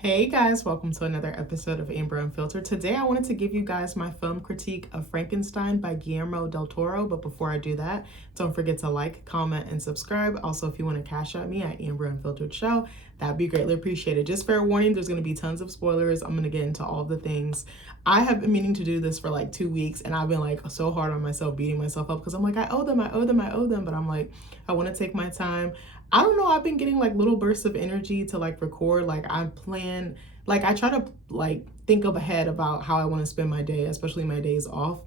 Hey guys, welcome to another episode of Amber Unfiltered. Today I wanted to give you guys my film critique of Frankenstein by Guillermo del Toro, but before I do that, don't forget to like, comment, and subscribe. Also, if you want to cash out me at Amber Unfiltered Show, that'd be greatly appreciated. Just fair warning, there's going to be tons of spoilers. I'm going to get into all the things. I have been meaning to do this for like 2 weeks, and I've been like so hard on myself, beating myself up because I'm like, I owe them, but I'm like, I want to take my time. I don't know, I've been getting like little bursts of energy to like record. I try to like think up ahead about how I want to spend my day, especially my days off.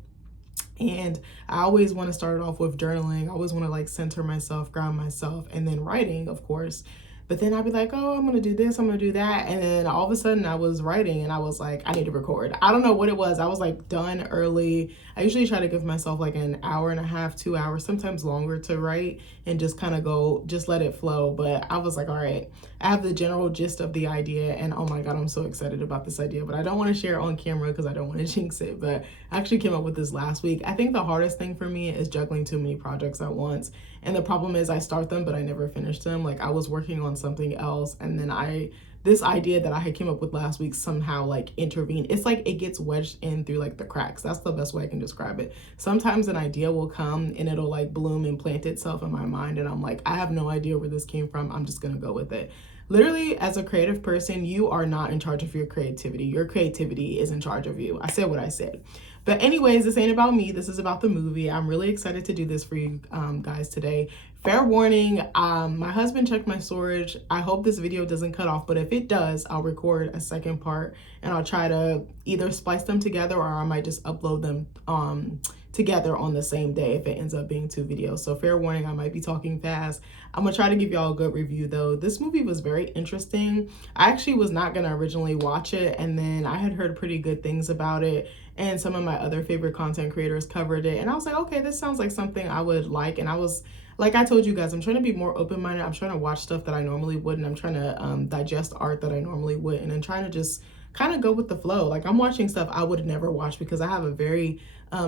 And I always want to start it off with journaling. I always want to like center myself, ground myself, and then writing, of course. But then I'd be like, oh, I'm going to do this, I'm going to do that. And then all of a sudden I was writing and I was like, I need to record. I don't know what it was. I was like done early. I usually try to give myself like an hour and a half, 2 hours, sometimes longer to write and just kind of go, just let it flow. But I was like, all right, I have the general gist of the idea. And oh my God, I'm so excited about this idea. But I don't want to share it on camera because I don't want to jinx it. But I actually came up with this last week. I think the hardest thing for me is juggling too many projects at once. And the problem is I start them, but I never finish them. Like I was working on something else and then this idea that I had came up with last week somehow like intervened. It's like it gets wedged in through like the cracks. That's the best way I can describe it. Sometimes an idea will come and it'll like bloom and plant itself in my mind. And I'm like, I have no idea where this came from. I'm just going to go with it. Literally, as a creative person, you are not in charge of your creativity. Your creativity is in charge of you. I said what I said. But anyways, this ain't about me. This is about the movie. I'm really excited to do this for you guys today. Fair warning, my husband checked my storage. I hope this video doesn't cut off, but if it does, I'll record a second part and I'll try to either splice them together or I might just upload them together on the same day if it ends up being 2 videos. So fair warning, I might be talking fast. I'm gonna try to give y'all a good review though. This movie was very interesting. I actually was not gonna originally watch it, and then I had heard pretty good things about it and some of my other favorite content creators covered it. And I was like, okay, this sounds like something I would like. And I was, like I told you guys, I'm trying to be more open-minded. I'm trying to watch stuff that I normally wouldn't. I'm trying to digest art that I normally wouldn't and trying to just kind of go with the flow. Like I'm watching stuff I would never watch because I have a very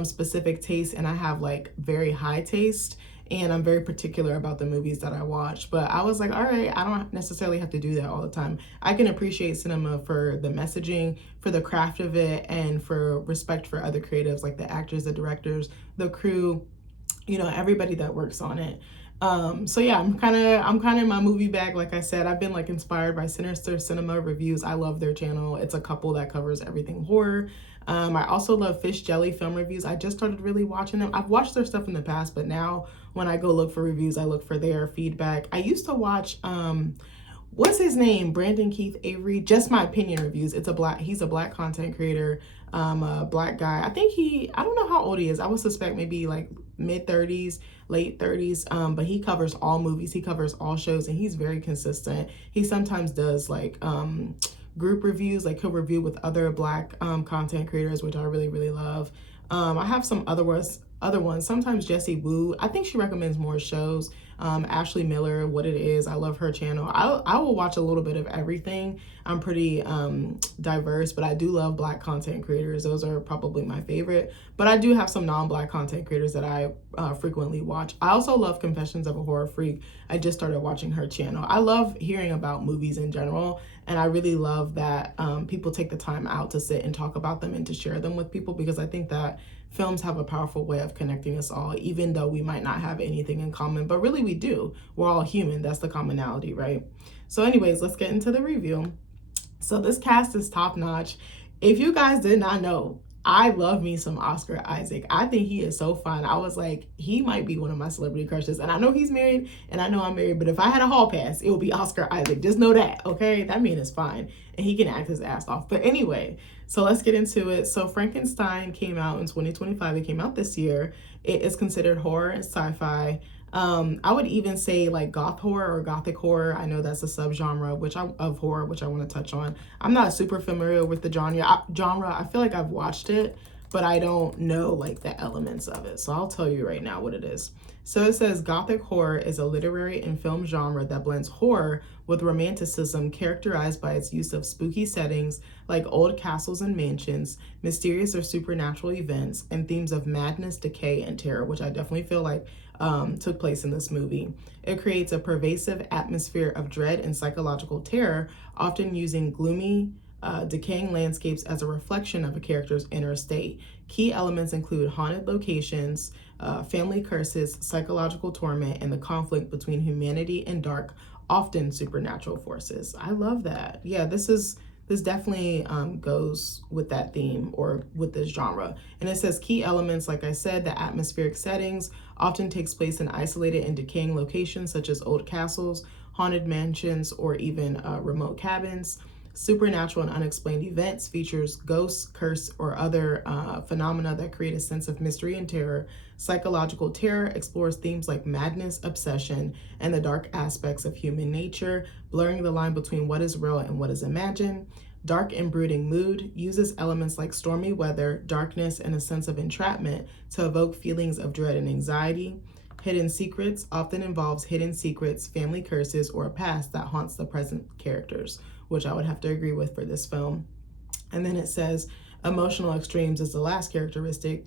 specific taste and I have like very high taste and I'm very particular about the movies that I watch. But I was like, all right, I don't necessarily have to do that all the time. I can appreciate cinema for the messaging, for the craft of it, and for respect for other creatives like the actors, the directors, the crew, you know, everybody that works on it. So yeah, I'm kind of in my movie bag. Like I said, I've been like inspired by Sinister Cinema Reviews. I love their channel. It's a couple that covers everything horror. I also love Fish Jelly Film Reviews. I just started really watching them. I've watched their stuff in the past, but now when I go look for reviews, I look for their feedback. I used to watch what's his name? Brandon Keith Avery, Just My Opinion Reviews. He's a black content creator, a black guy. I think I don't know how old he is. I would suspect maybe like mid-30s, late 30s, but he covers all movies, he covers all shows, and he's very consistent. He sometimes does like group reviews, like he'll review with other black content creators, which I really, really love. I have some other ones. Sometimes Jessie Woo, I think she recommends more shows. Ashley Miller, What It Is, I love her channel. I will watch a little bit of everything. I'm pretty diverse, but I do love black content creators. Those are probably my favorite, but I do have some non-black content creators that I frequently watch. I also love Confessions of a Horror Freak. I just started watching her channel. I love hearing about movies in general, and I really love that people take the time out to sit and talk about them and to share them with people, because I think that films have a powerful way of connecting us all, even though we might not have anything in common, but really we do. We're all human. That's the commonality, right? So anyways, let's get into the review. So this cast is top notch. If you guys did not know, I love me some Oscar Isaac. I think he is so fun. I was like, he might be one of my celebrity crushes. And I know he's married and I know I'm married, but if I had a hall pass, it would be Oscar Isaac. Just know that, okay? That man is fine and he can act his ass off. But anyway, so let's get into it. So Frankenstein came out in 2025. It came out this year. It is considered horror and sci-fi. I would even say like goth horror or gothic horror. I know that's a subgenre of horror, which I want to touch on. I'm not super familiar with the genre. I feel like I've watched it, but I don't know like the elements of it. So I'll tell you right now what it is. So it says Gothic horror is a literary and film genre that blends horror with romanticism, characterized by its use of spooky settings like old castles and mansions, mysterious or supernatural events, and themes of madness, decay, and terror, which I definitely feel like took place in this movie. It creates a pervasive atmosphere of dread and psychological terror, often using gloomy, decaying landscapes as a reflection of a character's inner state. Key elements include haunted locations, family curses, psychological torment, and the conflict between humanity and dark, often supernatural forces. I love that. Yeah, this definitely goes with that theme or with this genre. And it says key elements, like I said, the atmospheric settings often takes place in isolated and decaying locations such as old castles, haunted mansions, or even remote cabins. Supernatural and unexplained events features ghosts, curse, or other phenomena that create a sense of mystery and terror. Psychological terror explores themes like madness, obsession, and the dark aspects of human nature, blurring the line between what is real and what is imagined. Dark and brooding mood uses elements like stormy weather, darkness, and a sense of entrapment to evoke feelings of dread and anxiety. Hidden secrets often involves hidden secrets, family curses, or a past that haunts the present characters, which I would have to agree with for this film. And then it says emotional extremes is the last characteristic.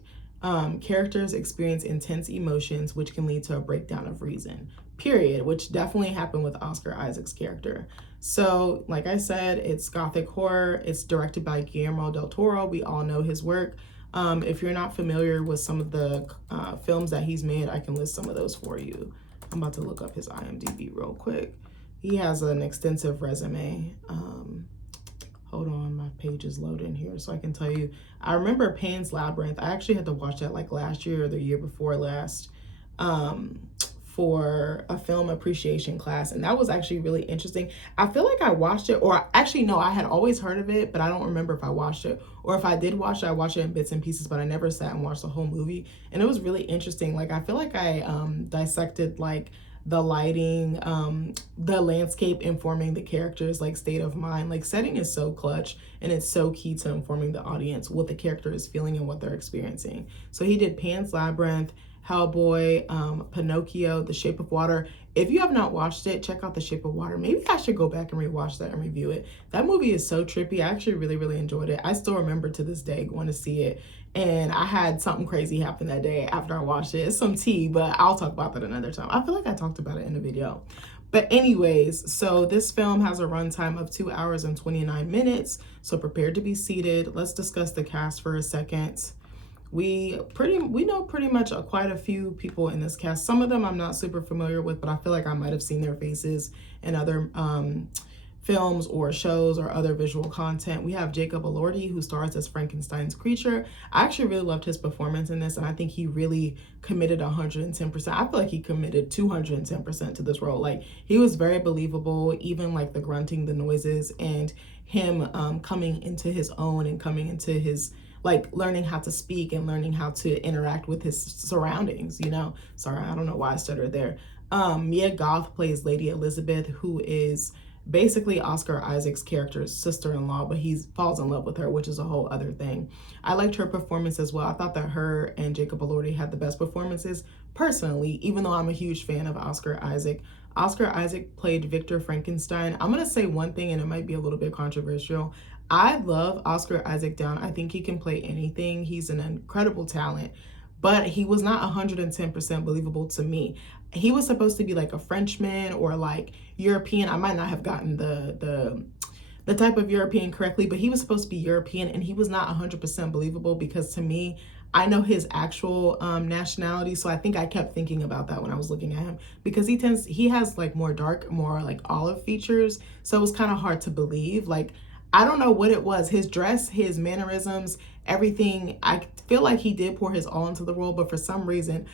Characters experience intense emotions, which can lead to a breakdown of reason, period, which definitely happened with Oscar Isaac's character. So, like I said, it's Gothic horror. It's directed by Guillermo del Toro. We all know his work. If you're not familiar with some of the films that he's made, I can list some of those for you. I'm about to look up his IMDb real quick. He has an extensive resume. Hold on, my page is loading here so I can tell you. I remember Pan's Labyrinth. I actually had to watch that like last year or the year before last for a film appreciation class, and that was actually really interesting. I feel like I watched it, or actually no, I had always heard of it, but I don't remember if I watched it, or if I did watch it, I watched it in bits and pieces, but I never sat and watched the whole movie. And it was really interesting. Like, I feel like I dissected like the lighting, the landscape informing the characters, like state of mind. Like, setting is so clutch, and it's so key to informing the audience what the character is feeling and what they're experiencing. So he did Pan's Labyrinth, Hellboy, Pinocchio, The Shape of Water. If you have not watched it, check out The Shape of Water. Maybe I should go back and rewatch that and review it. That movie is so trippy. I actually really, really enjoyed it. I still remember to this day going to see it. And I had something crazy happen that day after I watched it. It's some tea, but I'll talk about that another time. I feel like I talked about it in a video. But anyways, so this film has a runtime of 2 hours and 29 minutes. So prepare to be seated. Let's discuss the cast for a second. We know pretty much quite a few people in this cast. Some of them I'm not super familiar with, but I feel like I might have seen their faces in other films or shows or other visual content. We have Jacob Elordi, who stars as Frankenstein's creature. I actually really loved his performance in this, and I think he really committed 110%. I feel like he committed 210% to this role. Like, he was very believable, even like the grunting, the noises, and him coming into his own and coming into his, like, learning how to speak and learning how to interact with his surroundings, you know? Sorry, I don't know why I stuttered there. Mia Goth plays Lady Elizabeth, who is basically Oscar Isaac's character's sister-in-law, but he falls in love with her, which is a whole other thing. I liked her performance as well. I thought that her and Jacob Elordi had the best performances personally, even though I'm a huge fan of Oscar Isaac. Oscar Isaac played Victor Frankenstein. I'm gonna say one thing, and it might be a little bit controversial. I love Oscar Isaac down. I think he can play anything. He's an incredible talent, but he was not 110% believable to me. He was supposed to be like a Frenchman or like European. I might not have gotten the type of European correctly, but he was supposed to be European, and he was not 100% believable, because to me, I know his actual nationality, so I think I kept thinking about that when I was looking at him, because he has like more dark, more like olive features, so it was kind of hard to believe. Like, I don't know what it was, his dress, his mannerisms, everything. I feel like he did pour his all into the role, but for some reason,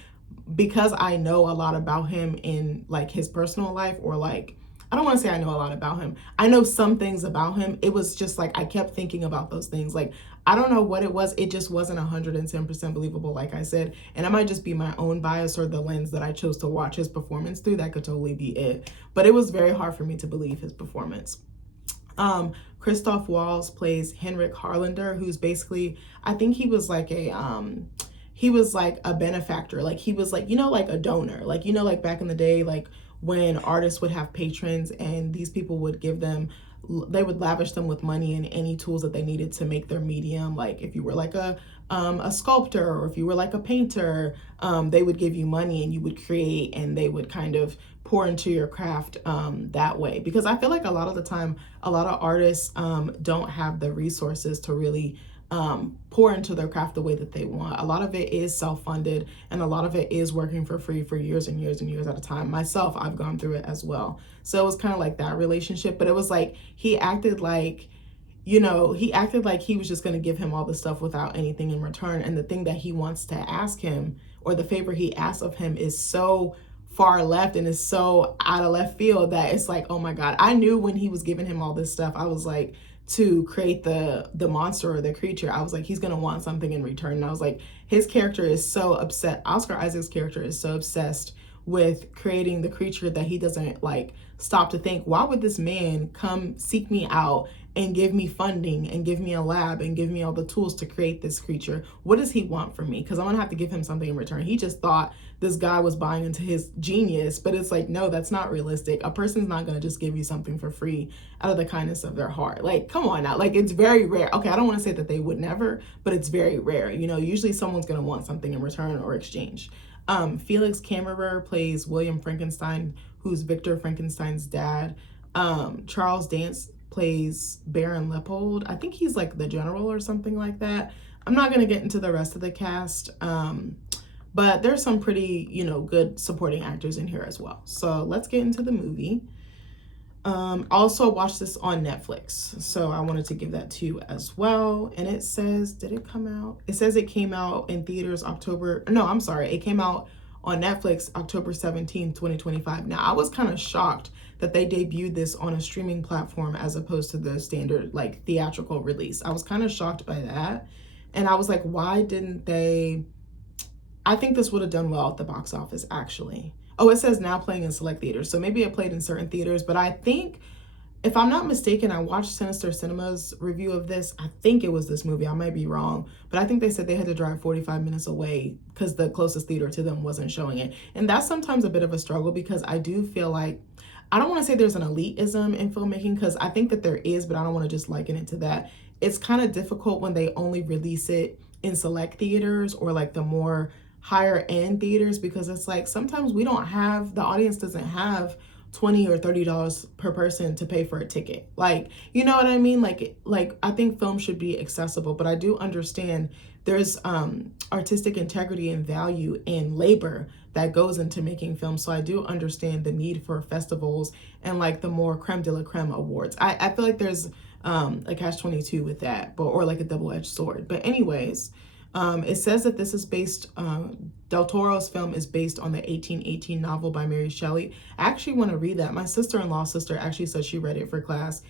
because I know a lot about him in like his personal life, or like, I don't want to say I know a lot about him, I know some things about him, it was just like I kept thinking about those things. Like, I don't know what it was, it just wasn't 110% believable, like I said. And it might just be my own bias or the lens that I chose to watch his performance through. That could totally be it, but it was very hard for me to believe his performance. Christoph Waltz plays Henrik Harlander, who's basically, I think he was like a benefactor. Like he was like, like a donor. Like, like back in the day, like when artists would have patrons and these people would give them, they would lavish them with money and any tools that they needed to make their medium. Like if you were like a sculptor, or if you were like a painter, they would give you money and you would create, and they would kind of pour into your craft that way. Because I feel like a lot of the time, a lot of artists don't have the resources to really pour into their craft the way that they want. A lot of it is self-funded, and a lot of it is working for free for years and years and years at a time. Myself, I've gone through it as well. So it was kind of like that relationship, but it was like he acted like he was just going to give him all this stuff without anything in return. And the thing that he wants to ask him, or the favor he asks of him, is so far left and is so out of left field that it's like, oh my God. I knew when he was giving him all this stuff, I was like, to create the monster or the creature, I was like, he's gonna want something in return. And I was like, his character is so upset. Oscar Isaac's character is so obsessed with creating the creature that he doesn't like stop to think, why would this man come seek me out and give me funding and give me a lab and give me all the tools to create this creature? What does he want from me? Because I'm gonna have to give him something in return. He just thought this guy was buying into his genius, but it's like, no, that's not realistic. A person's not gonna just give you something for free out of the kindness of their heart. Like, come on now. Like, it's very rare. Okay, I don't want to say that they would never, but it's very rare. Usually someone's gonna want something in return or exchange. Felix Kammerer plays William Frankenstein, who's Victor Frankenstein's dad. Charles Dance plays Baron Leopold. I think he's like the general or something like that. I'm not going to get into the rest of the cast, but there's some pretty, good supporting actors in here as well. So let's get into the movie. Also watched this on Netflix, so I wanted to give that to you as well. And it says, did it come out? It says it came out in theaters it came out on Netflix October 17th, 2025. Now, I was kind of shocked that they debuted this on a streaming platform as opposed to the standard like theatrical release. I was kind of shocked by that. And I was like, why didn't they? I think this would have done well at the box office, actually. Oh, it says now playing in select theaters. So maybe it played in certain theaters, but I think, if I'm not mistaken, I watched Sinister Cinema's review of this. I think it was this movie. I might be wrong, but I think they said they had to drive 45 minutes away because the closest theater to them wasn't showing it. And that's sometimes a bit of a struggle, because I do feel like, I don't want to say there's an elitism in filmmaking, because I think that there is, but I don't want to just liken it to that. It's kind of difficult when they only release it in select theaters or like the more higher end theaters, because it's like sometimes the audience doesn't have $20 or $30 per person to pay for a ticket. Like, you know what I mean? Like I think film should be accessible, but I do understand there's artistic integrity and value and labor that goes into making film. So I do understand the need for festivals and like the more creme de la creme awards. I feel like there's a catch-22 with that, or like a double-edged sword. But anyways, it says that this is Del Toro's film is based on the 1818 novel by Mary Shelley. I actually want to read that. My sister-in-law's sister actually said she read it for class.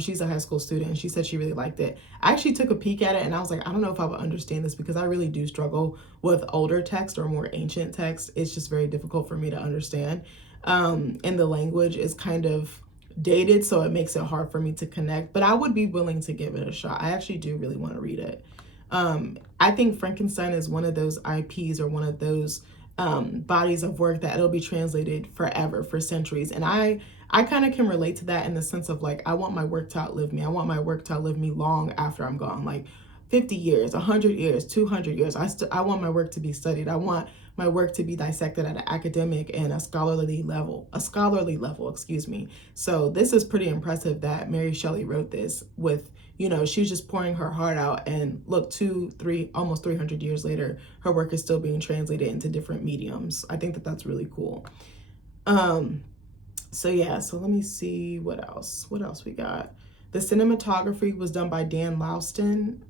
She's a high school student, and she said she really liked it. I actually took a peek at it, and I was like, I don't know if I would understand this, because I really do struggle with older text or more ancient text. It's just very difficult for me to understand. And the language is kind of dated, so it makes it hard for me to connect. But I would be willing to give it a shot. I actually do really want to read it. I think Frankenstein is one of those IPs, or one of those bodies of work that it'll be translated forever, for centuries. And I kind of can relate to that in the sense of like, I want my work to outlive me. I want my work to outlive me long after I'm gone, like 50 years, 100 years, 200 years. I want my work to be studied. I want my work to be dissected at an academic and a scholarly level, excuse me. So this is pretty impressive that Mary Shelley wrote this with, she was just pouring her heart out, and look, almost 300 years later, her work is still being translated into different mediums. I think that that's really cool. So let me see what else we got. The cinematography was done by Dan Lawson.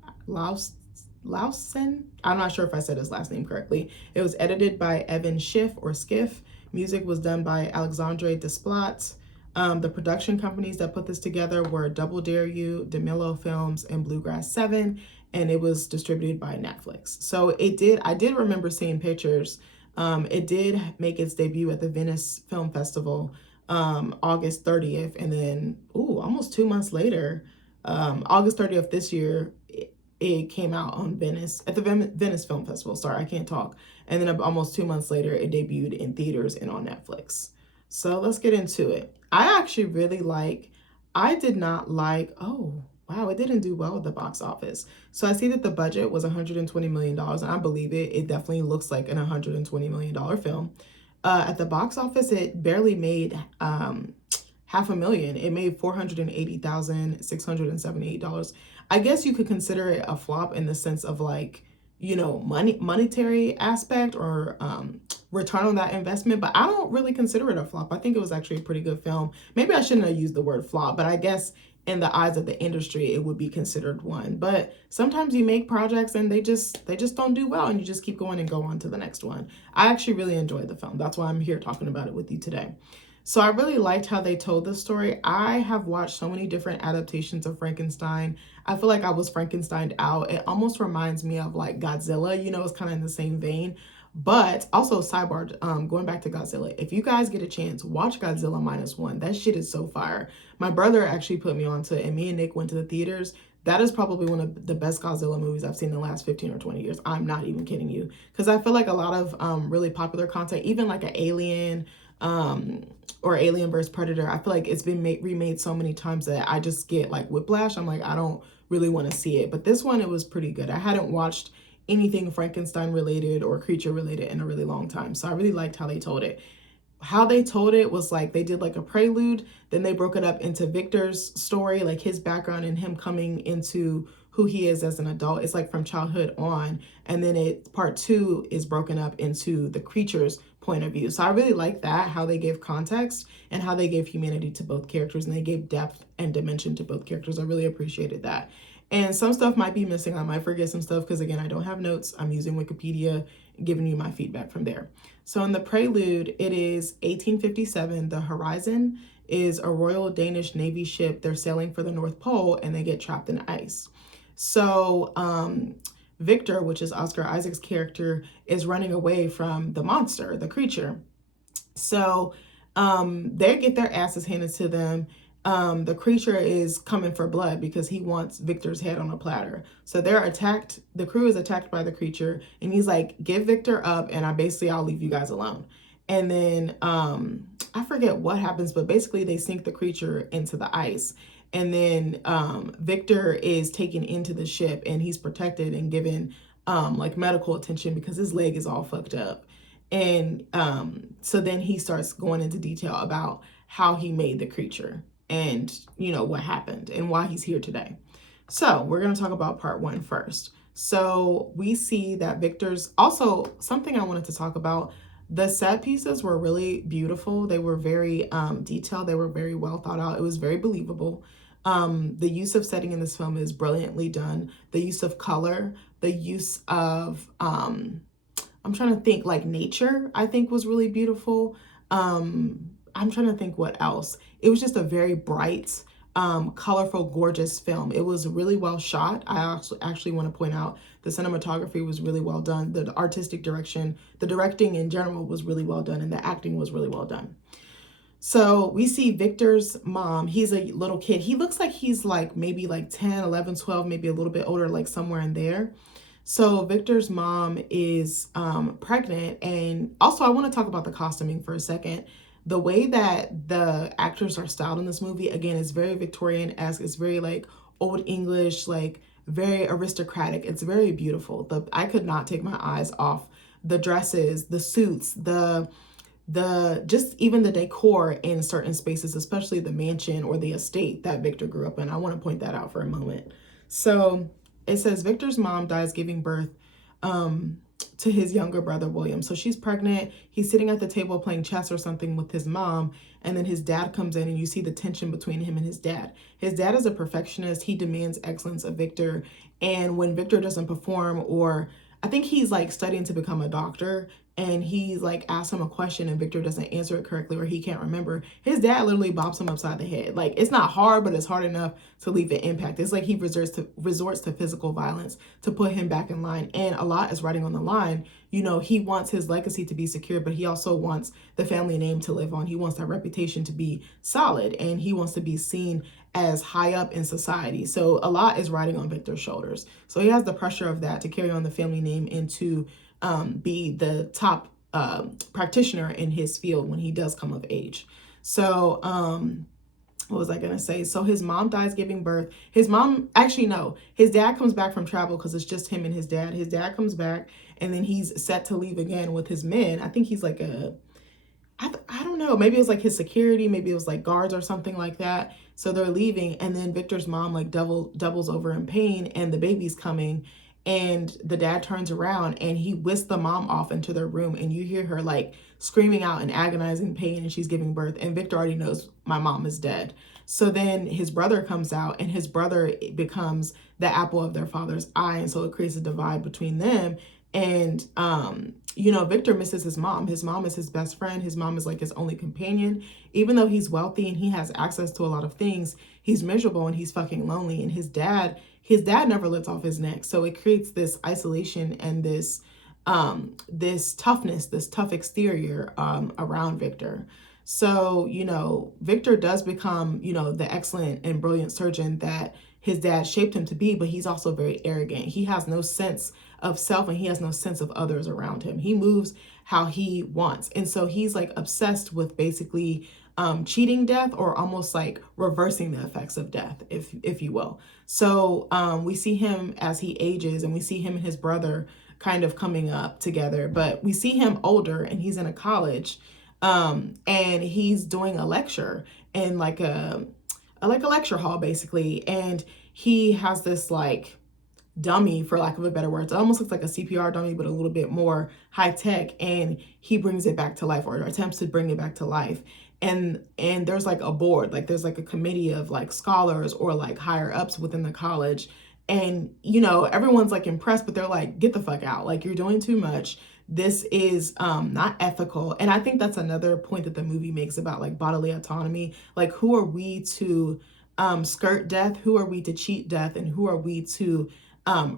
I'm not sure if I said his last name correctly. It was edited by Evan Skiff. Music was done by Alexandre Desplat. The production companies that put this together were Double Dare You, DeMillo Films, and Bluegrass 7, and it was distributed by Netflix. So I did remember seeing pictures. It did make its debut at the Venice Film Festival August 30th, and then almost 2 months later, August 30th this year, it came out on Venice, at the Venice Film Festival. Sorry, I can't talk. And then almost 2 months later, it debuted in theaters and on Netflix. So let's get into it. I actually really I did not like, oh, wow, it didn't do well at the box office. So I see that the budget was $120 million, and I believe it. It definitely looks like an $120 million film. At the box office, it barely made $500,000. It made $480,678. I guess you could consider it a flop in the sense of like, you know, monetary aspect or return on that investment, but I don't really consider it a flop. I think it was actually a pretty good film. Maybe I shouldn't have used the word flop, but I guess in the eyes of the industry, it would be considered one. But sometimes you make projects and they just don't do well, and you just keep going and go on to the next one. I actually really enjoyed the film. That's why I'm here talking about it with you today. So I really liked how they told the story. I have watched so many different adaptations of Frankenstein. I feel like I was Frankensteined out. It almost reminds me of like Godzilla, you know, it's kind of in the same vein. But also, sidebar, going back to Godzilla, if you guys get a chance, watch Godzilla -1. That shit is so fire. My brother actually put me onto it, and me and Nick went to the theaters. That is probably one of the best Godzilla movies I've seen in the last 15 or 20 years. I'm not even kidding you. Because I feel like a lot of really popular content, even like an Alien or Alien vs. Predator, I feel like it's been remade so many times that I just get like whiplash. I'm like, I don't really want to see it. But this one, it was pretty good. I hadn't watched anything Frankenstein related or creature related in a really long time. So I really liked how they told it. How they told it was like they did like a prelude, then they broke it up into Victor's story, like his background and him coming into who he is as an adult. It's like from childhood on. And then part 2 is broken up into the creature's point of view. So I really like that, how they gave context and how they gave humanity to both characters, and they gave depth and dimension to both characters. I really appreciated that. And some stuff might be missing. I might forget some stuff because, again, I don't have notes. I'm using Wikipedia, giving you my feedback from there. So in the prelude, it is 1857. The Horizon is a Royal Danish Navy ship. They're sailing for the North Pole, and they get trapped in ice. So Victor, which is Oscar Isaac's character, is running away from the monster, the creature. So they get their asses handed to them. The creature is coming for blood because he wants Victor's head on a platter. So they're attacked. The crew is attacked by the creature, and he's like, give Victor up, and I'll leave you guys alone. And then I forget what happens, but basically they sink the creature into the ice. And then Victor is taken into the ship, and he's protected and given like medical attention because his leg is all fucked up. And so then he starts going into detail about how he made the creature and, you know, what happened and why he's here today. So we're going to talk about part 1 first. So we see that Victor's, also something I wanted to talk about, the set pieces were really beautiful. They were very detailed. They were very well thought out. It was very believable. The use of setting in this film is brilliantly done. The use of color, the use of, I'm trying to think, like nature, I think was really beautiful. I'm trying to think what else. It was just a very bright, colorful, gorgeous film. It was really well shot. I actually want to point out the cinematography was really well done. The artistic direction, the directing in general was really well done, and the acting was really well done. So we see Victor's mom. He's a little kid. He looks like he's like maybe like 10, 11, 12, maybe a little bit older, like somewhere in there. So Victor's mom is pregnant. And also I want to talk about the costuming for a second. The way that the actors are styled in this movie, again, is very Victorian-esque. It's very like old English, like very aristocratic. It's very beautiful. I could not take my eyes off the dresses, the suits, just even the decor in certain spaces, especially the mansion or the estate that Victor grew up in. I want to point that out for a moment. So it says Victor's mom dies giving birth to his younger brother, William. So she's pregnant. He's sitting at the table playing chess or something with his mom. And then his dad comes in, and you see the tension between him and his dad. His dad is a perfectionist. He demands excellence of Victor. And when Victor doesn't perform, or I think he's like studying to become a doctor, and he's like asks him a question and Victor doesn't answer it correctly or he can't remember, his dad literally bops him upside the head. Like, it's not hard, but it's hard enough to leave an impact. It's like he resorts to physical violence to put him back in line. And a lot is writing on the line. You know, he wants his legacy to be secure, but he also wants the family name to live on. He wants that reputation to be solid, and he wants to be seen as high up in society. So a lot is riding on Victor's shoulders. So he has the pressure of that to carry on the family name and to be the top practitioner in his field when he does come of age. So what was I going to say? So his mom dies giving birth. His mom, actually, no, his dad comes back from travel because it's just him and his dad. His dad comes back and then he's set to leave again with his men. I think he's like I don't know, maybe it was like his security, maybe it was like guards or something like that. So they're leaving, and then Victor's mom like doubles over in pain, and the baby's coming, and the dad turns around and he whisks the mom off into their room, and you hear her like screaming out in agonizing pain, and she's giving birth, and Victor already knows my mom is dead. So then his brother comes out, and his brother becomes the apple of their father's eye, and so it creates a divide between them. And you know, Victor misses his mom. His mom is his best friend. His mom is like his only companion. Even though he's wealthy and he has access to a lot of things, he's miserable and he's fucking lonely. And his dad never lets off his neck. So it creates this isolation and this toughness, this tough exterior around Victor. So, you know, Victor does become, you know, the excellent and brilliant surgeon that his dad shaped him to be, but he's also very arrogant. He has no sense of self and he has no sense of others around him. He moves how he wants. And so he's like obsessed with basically cheating death, or almost like reversing the effects of death, if you will. So we see him as he ages, and we see him and his brother kind of coming up together, but we see him older and he's in a college and he's doing a lecture in like a lecture hall basically. And he has this like dummy, for lack of a better word. It almost looks like a CPR dummy, but a little bit more high tech. And he brings it back to life, or attempts to bring it back to life. And there's like a board, like there's like a committee of like scholars or like higher ups within the college. And, you know, everyone's like impressed, but they're like, get the fuck out. Like, you're doing too much. This is not ethical. And I think that's another point that the movie makes about like bodily autonomy. Like, who are we to skirt death? Who are we to cheat death? And who are we to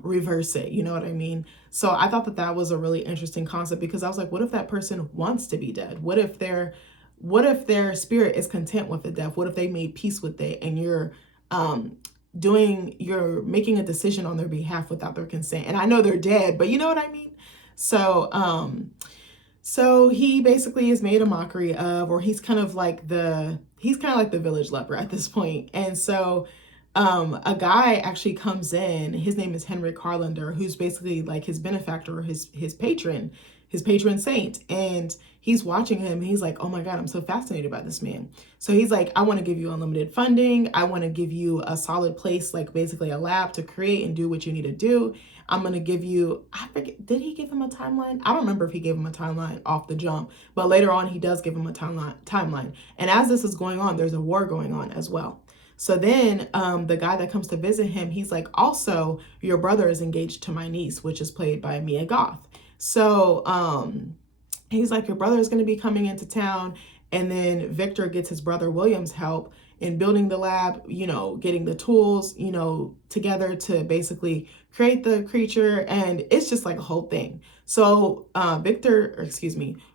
reverse it? You know what I mean? So I thought that was a really interesting concept, because I was like, what if that person wants to be dead? What if their spirit is content with the death? What if they made peace with it, and you're making a decision on their behalf without their consent? And I know they're dead, but you know what I mean? So he basically is made a mockery of, or he's kind of like the village leper at this point. And so a guy actually comes in. His name is Henry Carlander, who's basically like his benefactor, his patron saint. And he's watching him. And he's like, oh my God, I'm so fascinated by this man. So he's like, I want to give you unlimited funding. I want to give you a solid place, like basically a lab to create and do what you need to do. I'm going to give you, I forget, did he give him a timeline? I don't remember if he gave him a timeline off the jump, but later on he does give him a timeline. And as this is going on, there's a war going on as well. So then the guy that comes to visit him, he's like, also, your brother is engaged to my niece, which is played by Mia Goth. So he's like, your brother is going to be coming into town. And then Victor gets his brother William's help in building the lab, you know, getting the tools, you know, together to basically create the creature. And it's just like a whole thing. So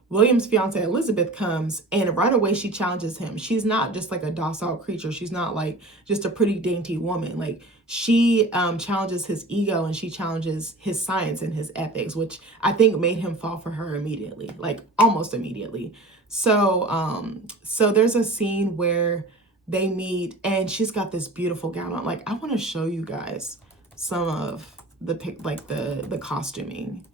William's fiance Elizabeth comes, and right away she challenges him. She's not just like a docile creature. She's not like just a pretty dainty woman. Like, she challenges his ego, and she challenges his science and his ethics, which I think made him fall for her immediately, like almost immediately. So there's a scene where they meet, and she's got this beautiful gown on. Like, I want to show you guys some of the costuming.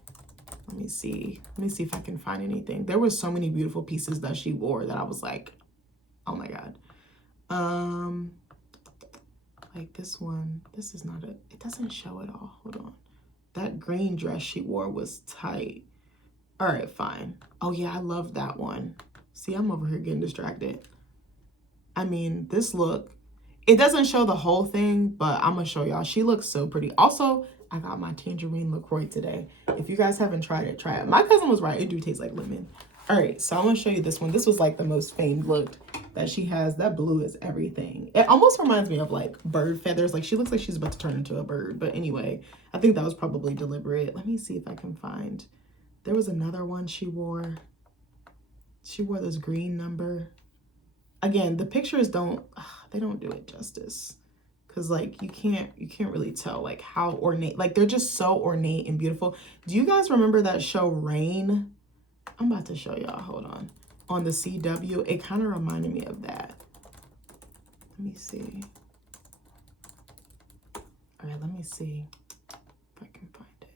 Let me see if I can find anything. There were so many beautiful pieces that she wore that I was like, oh my God. Like this one, this is not it doesn't show it all. Hold on. That green dress she wore was tight. All right, fine. Oh yeah, I love that one. See, I'm over here getting distracted. I mean, this look, It doesn't show the whole thing, but I'm gonna show y'all. She looks so pretty. Also, I got my tangerine LaCroix today. If you guys haven't tried it, try it. My cousin was right. It do taste like lemon. All right, so I'm gonna show you this one. This was like the most famed look that she has. That blue is everything. It almost reminds me of like bird feathers. Like she looks like she's about to turn into a bird. But anyway, I think that was probably deliberate. Let me see if I can find. There was another one she wore. She wore this green number. Again, the pictures don't do it justice. Cause like you can't really tell like how ornate, like they're just so ornate and beautiful. Do you guys remember that show Rain? I'm about to show y'all, hold on the CW. It kind of reminded me of that. Let me see. All right, let me see if I can find it.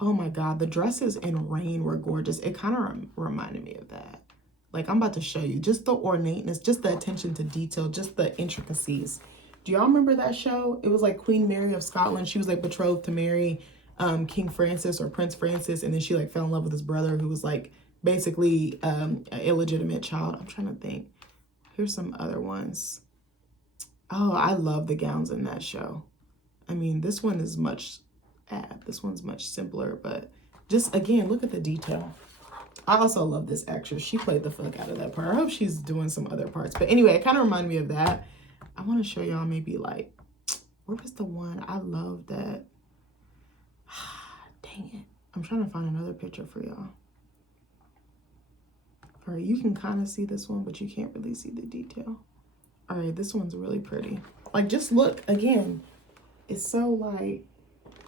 Oh my God, the dresses in Rain were gorgeous. It kind of reminded me of that. Like I'm about to show you just the ornateness, just the attention to detail, just the intricacies. Do y'all remember that show? It was like Queen Mary of Scotland. She was like betrothed to marry King Francis or Prince Francis, and then she like fell in love with his brother who was like basically an illegitimate child. I'm trying to think. Here's some other ones. Oh, I love the gowns in that show. I mean, this one is this one's much simpler, but just again, look at the detail. I also love this actress. She played the fuck out of that part. I hope she's doing some other parts. But anyway, it kind of reminded me of that. I want to show y'all maybe like, where was the one? I love that. Dang it. I'm trying to find another picture for y'all. All right, you can kind of see this one, but you can't really see the detail. All right, this one's really pretty. Like, just look, again, it's so like,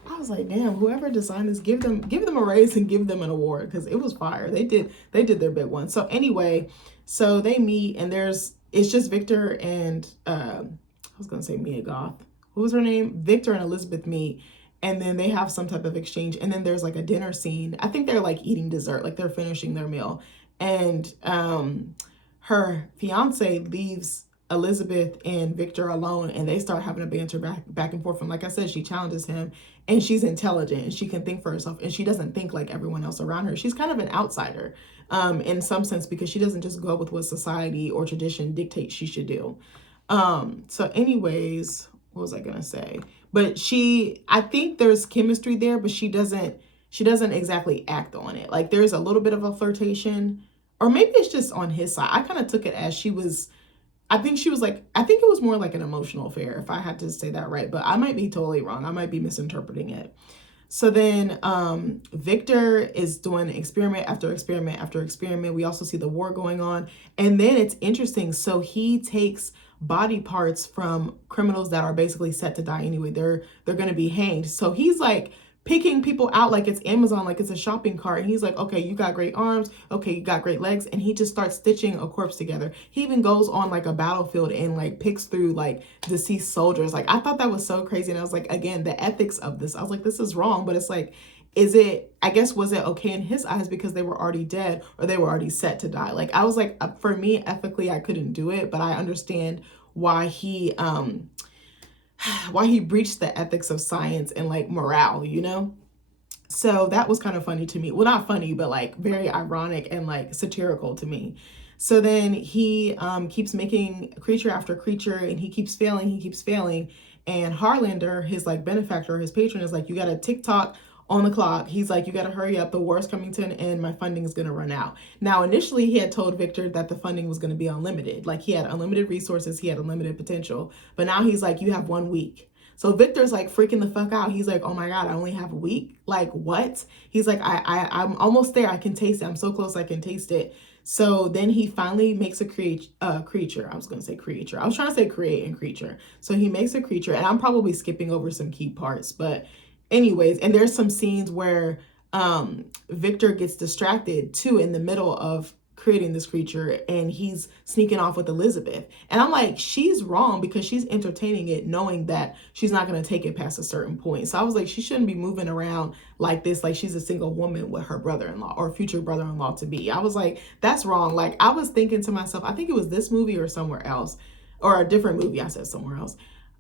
I was like, damn, whoever designed this, give them a raise and give them an award because it was fire. They did their big one. So anyway, so they meet and it's just Victor and I was gonna say Mia Goth. What was her name? Victor and Elizabeth meet, and then they have some type of exchange. And then there's like a dinner scene. I think they're like eating dessert, like they're finishing their meal. And her fiance leaves Elizabeth and Victor alone, and they start having a banter back and forth. And like I said, she challenges him, and she's intelligent and she can think for herself, and she doesn't think like everyone else around her. She's kind of an outsider in some sense because she doesn't just go with what society or tradition dictates she should do. So anyways, what was I gonna say? But I think there's chemistry there, but she doesn't exactly act on it. Like there's a little bit of a flirtation, or maybe it's just on his side. I kind of took it as I think it was more like an emotional affair, if I had to say that right, but I might be totally wrong. I might be misinterpreting it. So then Victor is doing experiment after experiment after experiment. We also see the war going on. And then it's interesting. So he takes body parts from criminals that are basically set to die anyway. They're going to be hanged. So he's like picking people out like it's Amazon, like it's a shopping cart. And he's like, okay, you got great arms. Okay, you got great legs. And he just starts stitching a corpse together. He even goes on like a battlefield and like picks through like deceased soldiers. Like I thought that was so crazy. And I was like, again, the ethics of this, I was like, this is wrong. But it's like, was it okay in his eyes because they were already dead or they were already set to die? Like I was like, for me, ethically, I couldn't do it, but I understand why he breached the ethics of science and like morale, you know? So that was kind of funny to me. Well, not funny, but like very ironic and like satirical to me. So then he keeps making creature after creature and he keeps failing. And Harlander, his like benefactor, his patron, is like, you got a TikTok on the clock. He's like, you got to hurry up. The war's coming to an end. My funding is going to run out. Now, initially, he had told Victor that the funding was going to be unlimited. Like he had unlimited resources. He had unlimited potential. But now he's like, you have 1 week. So Victor's like freaking the fuck out. He's like, oh my God, I only have a week. Like what? He's like, I'm almost there. I can taste it. I'm so close. I can taste it. So then he finally makes a creature. I was going to say creature. I was trying to say create and creature. So he makes a creature, and I'm probably skipping over some key parts, but anyways, and there's some scenes where Victor gets distracted too in the middle of creating this creature, and he's sneaking off with Elizabeth. And I'm like, she's wrong because she's entertaining it knowing that she's not going to take it past a certain point. So I was like, she shouldn't be moving around like this, like she's a single woman with her brother-in-law or future brother-in-law to be. I was like, that's wrong. Like I was thinking to myself, I think it was this movie or somewhere else, or a different movie. I said somewhere else.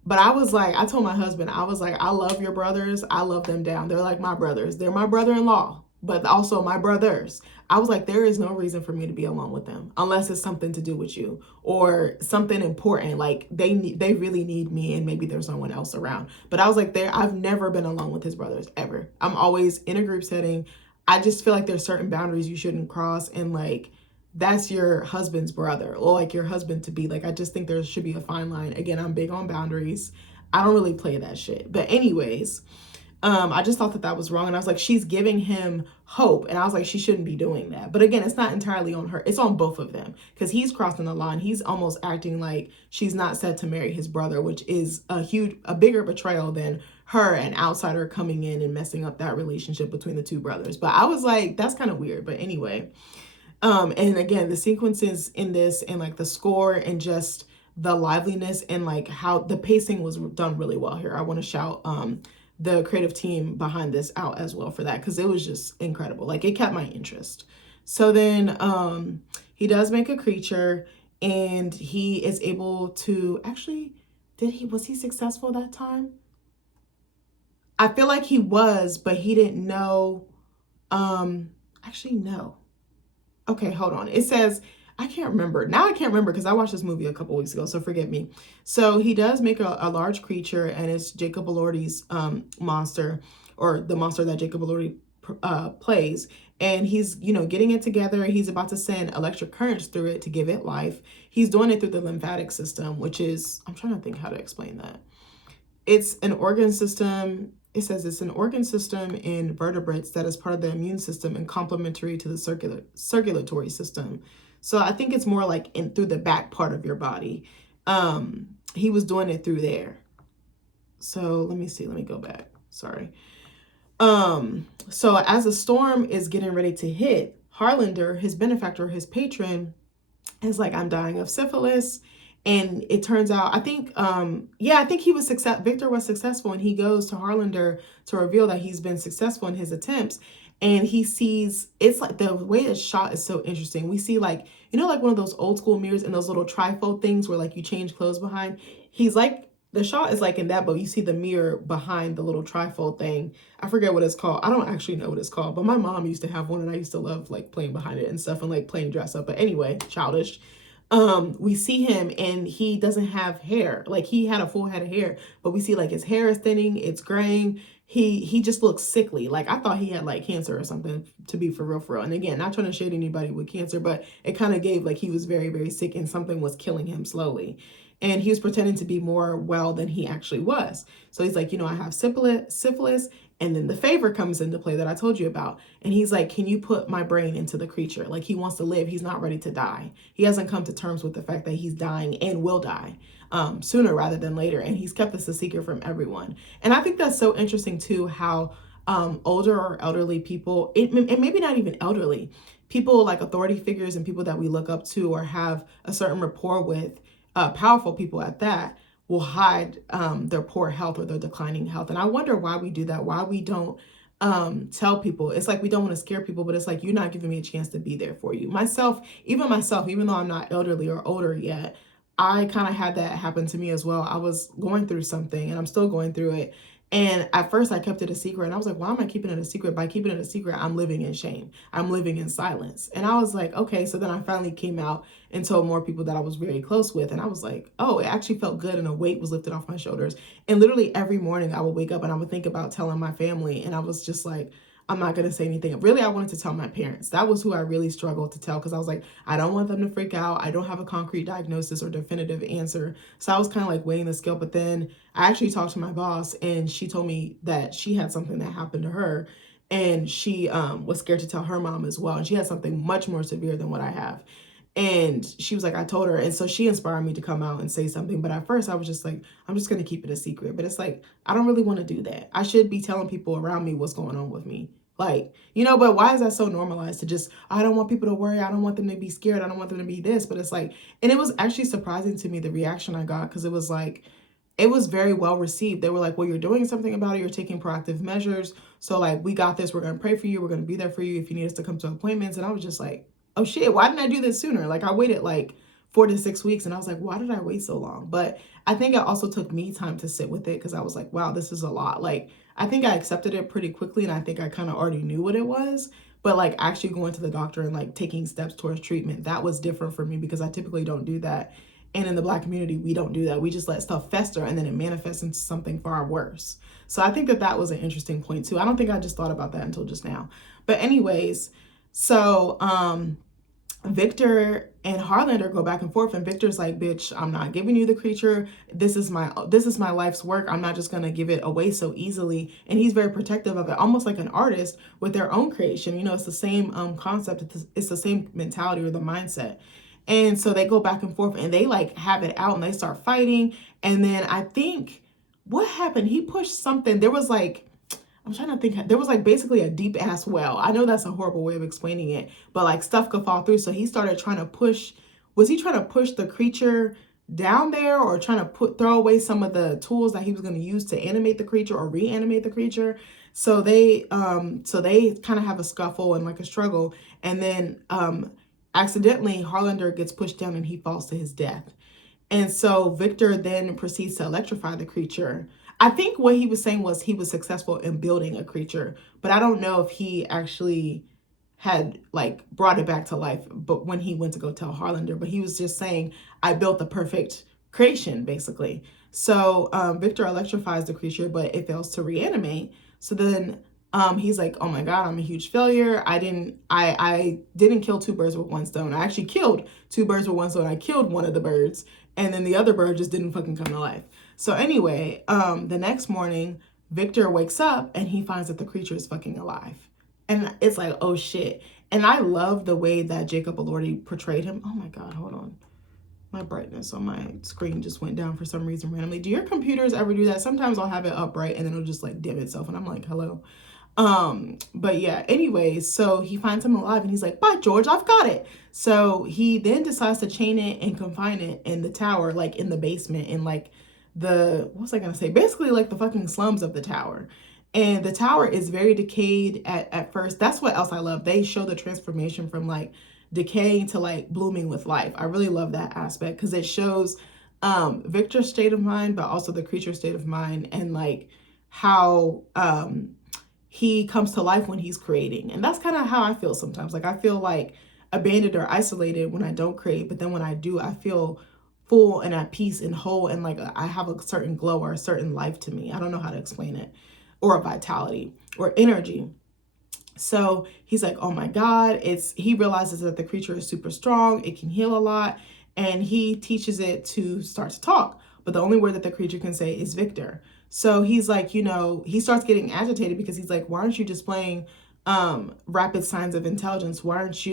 But I was like, I told my husband, I was like, I love your brothers. I love them down. They're like my brothers. They're my brother-in-law. but also my brothers. I was like, there is no reason for me to be alone with them unless it's something to do with you or something important. Like they really need me, and maybe there's no one else around. But I was like, I've never been alone with his brothers ever. I'm always in a group setting. I just feel like there's certain boundaries you shouldn't cross, and like that's your husband's brother or like your husband to be. Like, I just think there should be a fine line. Again, I'm big on boundaries. I don't really play that shit. But anyways, I just thought that that was wrong. And I was like, she's giving him hope. And I was like, she shouldn't be doing that. But again, it's not entirely on her. It's on both of them, because he's crossing the line. He's almost acting like she's not set to marry his brother, which is a bigger betrayal than her, an outsider, coming in and messing up that relationship between the two brothers. But I was like, that's kind of weird. But anyway, and again, the sequences in this and like the score and just the liveliness and like how the pacing was done really well here. I want to shout the creative team behind this out as well for that, because it was just incredible. Like, it kept my interest. So then he does make a creature, and he is able to actually, was he successful that time? I feel like he was, but he didn't know. Actually, no. Okay, hold on. It says, I can't remember. Now I can't remember because I watched this movie a couple weeks ago, so forgive me. So he does make a large creature, and it's Jacob Elordi's monster, or the monster that Jacob Elordi plays. And he's, getting it together. He's about to send electric currents through it to give it life. He's doing it through the lymphatic system, which is, I'm trying to think how to explain that. It's an organ system. It says it's an organ system in vertebrates that is part of the immune system and complementary to the circulatory system. So I think it's more like through the back part of your body. He was doing it through there. So let me see. Let me go back. Sorry. So as the storm is getting ready to hit, Harlander, his benefactor, his patron, is like, I'm dying of syphilis. And it turns out, I think he was Victor was successful, and he goes to Harlander to reveal that he's been successful in his attempts. And he sees, it's like the way it's shot is so interesting. We see like, like one of those old school mirrors and those little trifold things where like you change clothes behind. He's like, the shot is like in that, but you see the mirror behind the little trifold thing. I forget what it's called. I don't actually know what it's called, but my mom used to have one, and I used to love like playing behind it and stuff, and like playing dress up. But anyway, childish. We see him, and he doesn't have hair. Like, he had a full head of hair, but we see like his hair is thinning, it's graying. He just looks sickly. Like, I thought he had like cancer or something, to be for real. And again, not trying to shade anybody with cancer, but it kind of gave like he was very, very sick, and something was killing him slowly. And he was pretending to be more well than he actually was. So he's like, I have syphilis. And then the favor comes into play that I told you about. And he's like, can you put my brain into the creature? Like, he wants to live. He's not ready to die. He hasn't come to terms with the fact that he's dying and will die sooner rather than later. And he's kept this a secret from everyone. And I think that's so interesting too, how older or elderly people, and maybe not even elderly, people like authority figures and people that we look up to or have a certain rapport with, powerful people at that, will hide their poor health or their declining health. And I wonder why we do that, why we don't tell people. It's like we don't want to scare people, but it's like, you're not giving me a chance to be there for you. Myself, even though I'm not elderly or older yet, I kind of had that happen to me as well. I was going through something, and I'm still going through it. And at first I kept it a secret, and I was like, why am I keeping it a secret? By keeping it a secret, I'm living in shame. I'm living in silence. And I was like, okay. So then I finally came out and told more people that I was very close with. And I was like, oh, it actually felt good. And a weight was lifted off my shoulders. And literally every morning I would wake up and I would think about telling my family. And I was just like, I'm not going to say anything. Really, I wanted to tell my parents. That was who I really struggled to tell, because I was like, I don't want them to freak out. I don't have a concrete diagnosis or definitive answer. So I was kind of like weighing the scale. But then I actually talked to my boss, and she told me that she had something that happened to her, and she was scared to tell her mom as well. And she had something much more severe than what I have. And she was like, I told her. And so she inspired me to come out and say something. But at first I was just like, I'm just going to keep it a secret. But it's like, I don't really want to do that. I should be telling people around me what's going on with me. Like, but why is that so normalized to just, I don't want people to worry. I don't want them to be scared. I don't want them to be this. But it's like, and it was actually surprising to me, the reaction I got, because it was like, it was very well received. They were like, well, you're doing something about it. You're taking proactive measures. So like, we got this. We're going to pray for you. We're going to be there for you if you need us to come to appointments. And I was just like, oh shit, why didn't I do this sooner? Like, I waited like 4 to 6 weeks. And I was like, why did I wait so long? But I think it also took me time to sit with it, because I was like, wow, this is a lot. Like, I think I accepted it pretty quickly, and I think I kind of already knew what it was. But like actually going to the doctor and like taking steps towards treatment, that was different for me, because I typically don't do that. And in the Black community, we don't do that. We just let stuff fester, and then it manifests into something far worse. So I think that that was an interesting point too. I don't think I just thought about that until just now. But anyways, so Victor and Harlander go back and forth, and Victor's like, bitch, I'm not giving you the creature. This is my life's work. I'm not just gonna give it away so easily. And he's very protective of it, almost like an artist with their own creation. You know, it's the same concept. It's the same mentality or the mindset. And so they go back and forth, and they like have it out, and they start fighting. And then I think what happened, he pushed something. There was like, I'm trying to think. There was like basically a deep ass well. I know that's a horrible way of explaining it, but like stuff could fall through. So he started trying to push. Was he trying to push the creature down there, or trying to throw away some of the tools that he was going to use to animate the creature or reanimate the creature? So they kind of have a scuffle and like a struggle, and then accidentally Harlander gets pushed down and he falls to his death. And so Victor then proceeds to electrify the creature. I think what he was saying was he was successful in building a creature, but I don't know if he actually had like brought it back to life, but when he went to go tell Harlander, but he was just saying, I built the perfect creation, basically. So Victor electrifies the creature, but it fails to reanimate. So then he's like, oh my God, I'm a huge failure. I didn't kill two birds with one stone. I actually killed two birds with one stone. I killed one of the birds, and then the other bird just didn't fucking come to life. So anyway, the next morning, Victor wakes up and he finds that the creature is fucking alive. And it's like, oh shit. And I love the way that Jacob Elordi portrayed him. Oh my God, hold on. My brightness on my screen just went down for some reason randomly. Do your computers ever do that? Sometimes I'll have it up bright and then it'll just like dim itself. And I'm like, hello. But yeah, anyways, so he finds him alive and he's like, by George, I've got it. So he then decides to chain it and confine it in the tower, like in the basement, in like what was I gonna say? Basically like the fucking slums of the tower. And the tower is very decayed at first. That's what else I love. They show the transformation from like decaying to like blooming with life. I really love that aspect, because it shows Victor's state of mind, but also the creature's state of mind, and like how he comes to life when he's creating. And that's kind of how I feel sometimes. Like I feel like abandoned or isolated when I don't create, but then when I do, I feel full and at peace and whole, and like I have a certain glow or a certain life to me. I don't know how to explain it, or a vitality or energy. So he's like, oh my God, he realizes that the creature is super strong. It can heal a lot. And he teaches it to start to talk. But the only word that the creature can say is Victor. So he's like, you know, he starts getting agitated, because he's like, why aren't you displaying rapid signs of intelligence? Why aren't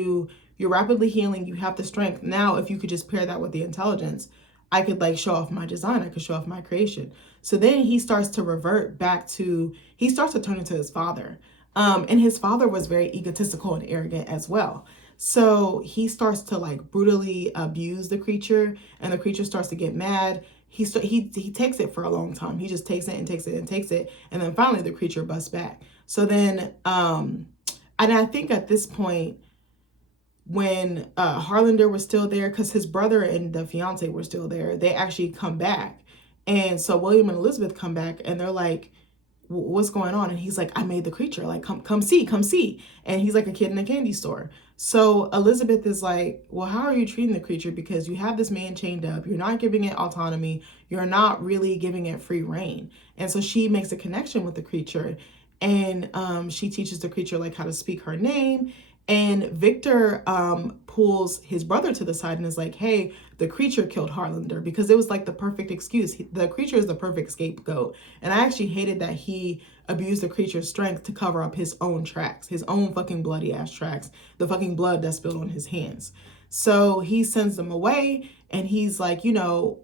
you're rapidly healing. You have the strength. Now, if you could just pair that with the intelligence, I could like show off my design. I could show off my creation. So then he starts to revert back to, he starts to turn into his father. And his father was very egotistical and arrogant as well. So he starts to like brutally abuse the creature, and the creature starts to get mad. He takes it for a long time. He just takes it and takes it and takes it. And then finally the creature busts back. So then, and I think at this point, when Harlander was still there, because his brother and the fiance were still there, they actually come back. And so William and Elizabeth come back, and they're like, what's going on? And he's like, I made the creature, like, come see. And he's like a kid in a candy store. So Elizabeth is like, well, how are you treating the creature? Because you have this man chained up. You're not giving it autonomy. You're not really giving it free reign. And so she makes a connection with the creature, and she teaches the creature like how to speak her name. And Victor pulls his brother to the side and is like, hey, the creature killed Harlander, because it was like the perfect excuse. The creature is the perfect scapegoat. And I actually hated that he abused the creature's strength to cover up his own tracks, his own fucking bloody ass tracks, the fucking blood that spilled on his hands. So he sends them away, and he's like, you know,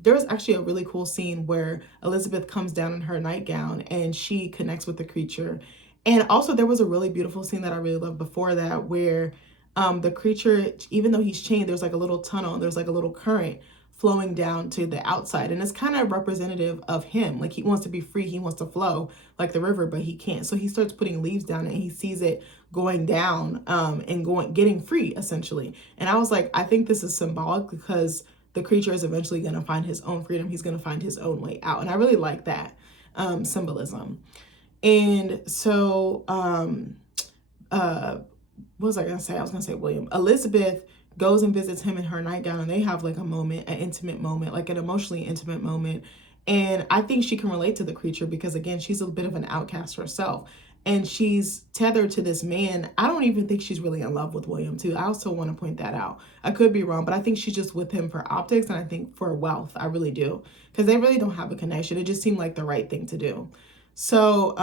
there was actually a really cool scene where Elizabeth comes down in her nightgown and she connects with the creature. And also there was a really beautiful scene that I really loved before that, where the creature, even though he's chained, there's like a little tunnel, there's like a little current flowing down to the outside. And it's kind of representative of him. Like he wants to be free. He wants to flow like the river, but he can't. So he starts putting leaves down and he sees it going down and getting free essentially. And I was like, I think this is symbolic because the creature is eventually going to find his own freedom. He's going to find his own way out. And I really like that symbolism. And so, what was I going to say? I was going to say William. Elizabeth goes and visits him in her nightgown, and they have like a moment, an intimate moment, like an emotionally intimate moment. And I think she can relate to the creature because, again, she's a bit of an outcast herself. And she's tethered to this man. I don't even think she's really in love with William, too. I also want to point that out. I could be wrong, but I think she's just with him for optics, and I think for wealth. I really do. Because they really don't have a connection. It just seemed like the right thing to do. So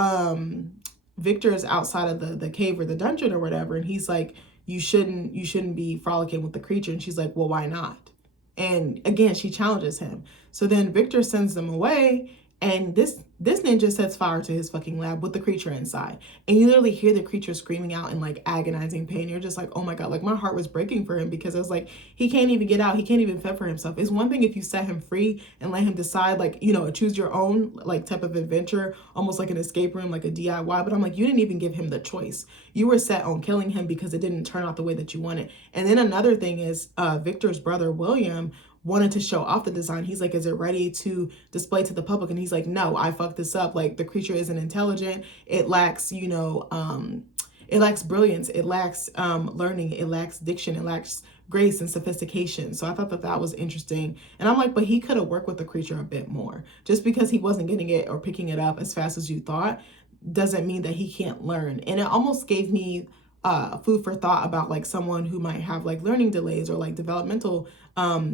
Victor is outside of the cave or the dungeon or whatever, and he's like, you shouldn't be frolicking with the creature. And she's like, well, why not? And again, she challenges him. So then Victor sends them away, and this ninja sets fire to his fucking lab with the creature inside. And you literally hear the creature screaming out in like agonizing pain. You're just like, oh my God, like my heart was breaking for him because I was like, he can't even get out. He can't even fend for himself. It's one thing if you set him free and let him decide, like, you know, choose your own like type of adventure, almost like an escape room, like a DIY. But I'm like, you didn't even give him the choice. You were set on killing him because it didn't turn out the way that you wanted. And then another thing is Victor's brother, William, wanted to show off the design. He's like, is it ready to display to the public? And he's like, no, I fucked this up. Like the creature isn't intelligent. It lacks, you know, it lacks brilliance. It lacks learning. It lacks diction. It lacks grace and sophistication. So I thought that that was interesting. And I'm like, but he could have worked with the creature a bit more. Just because he wasn't getting it or picking it up as fast as you thought doesn't mean that he can't learn. And it almost gave me food for thought about like someone who might have like learning delays or like developmental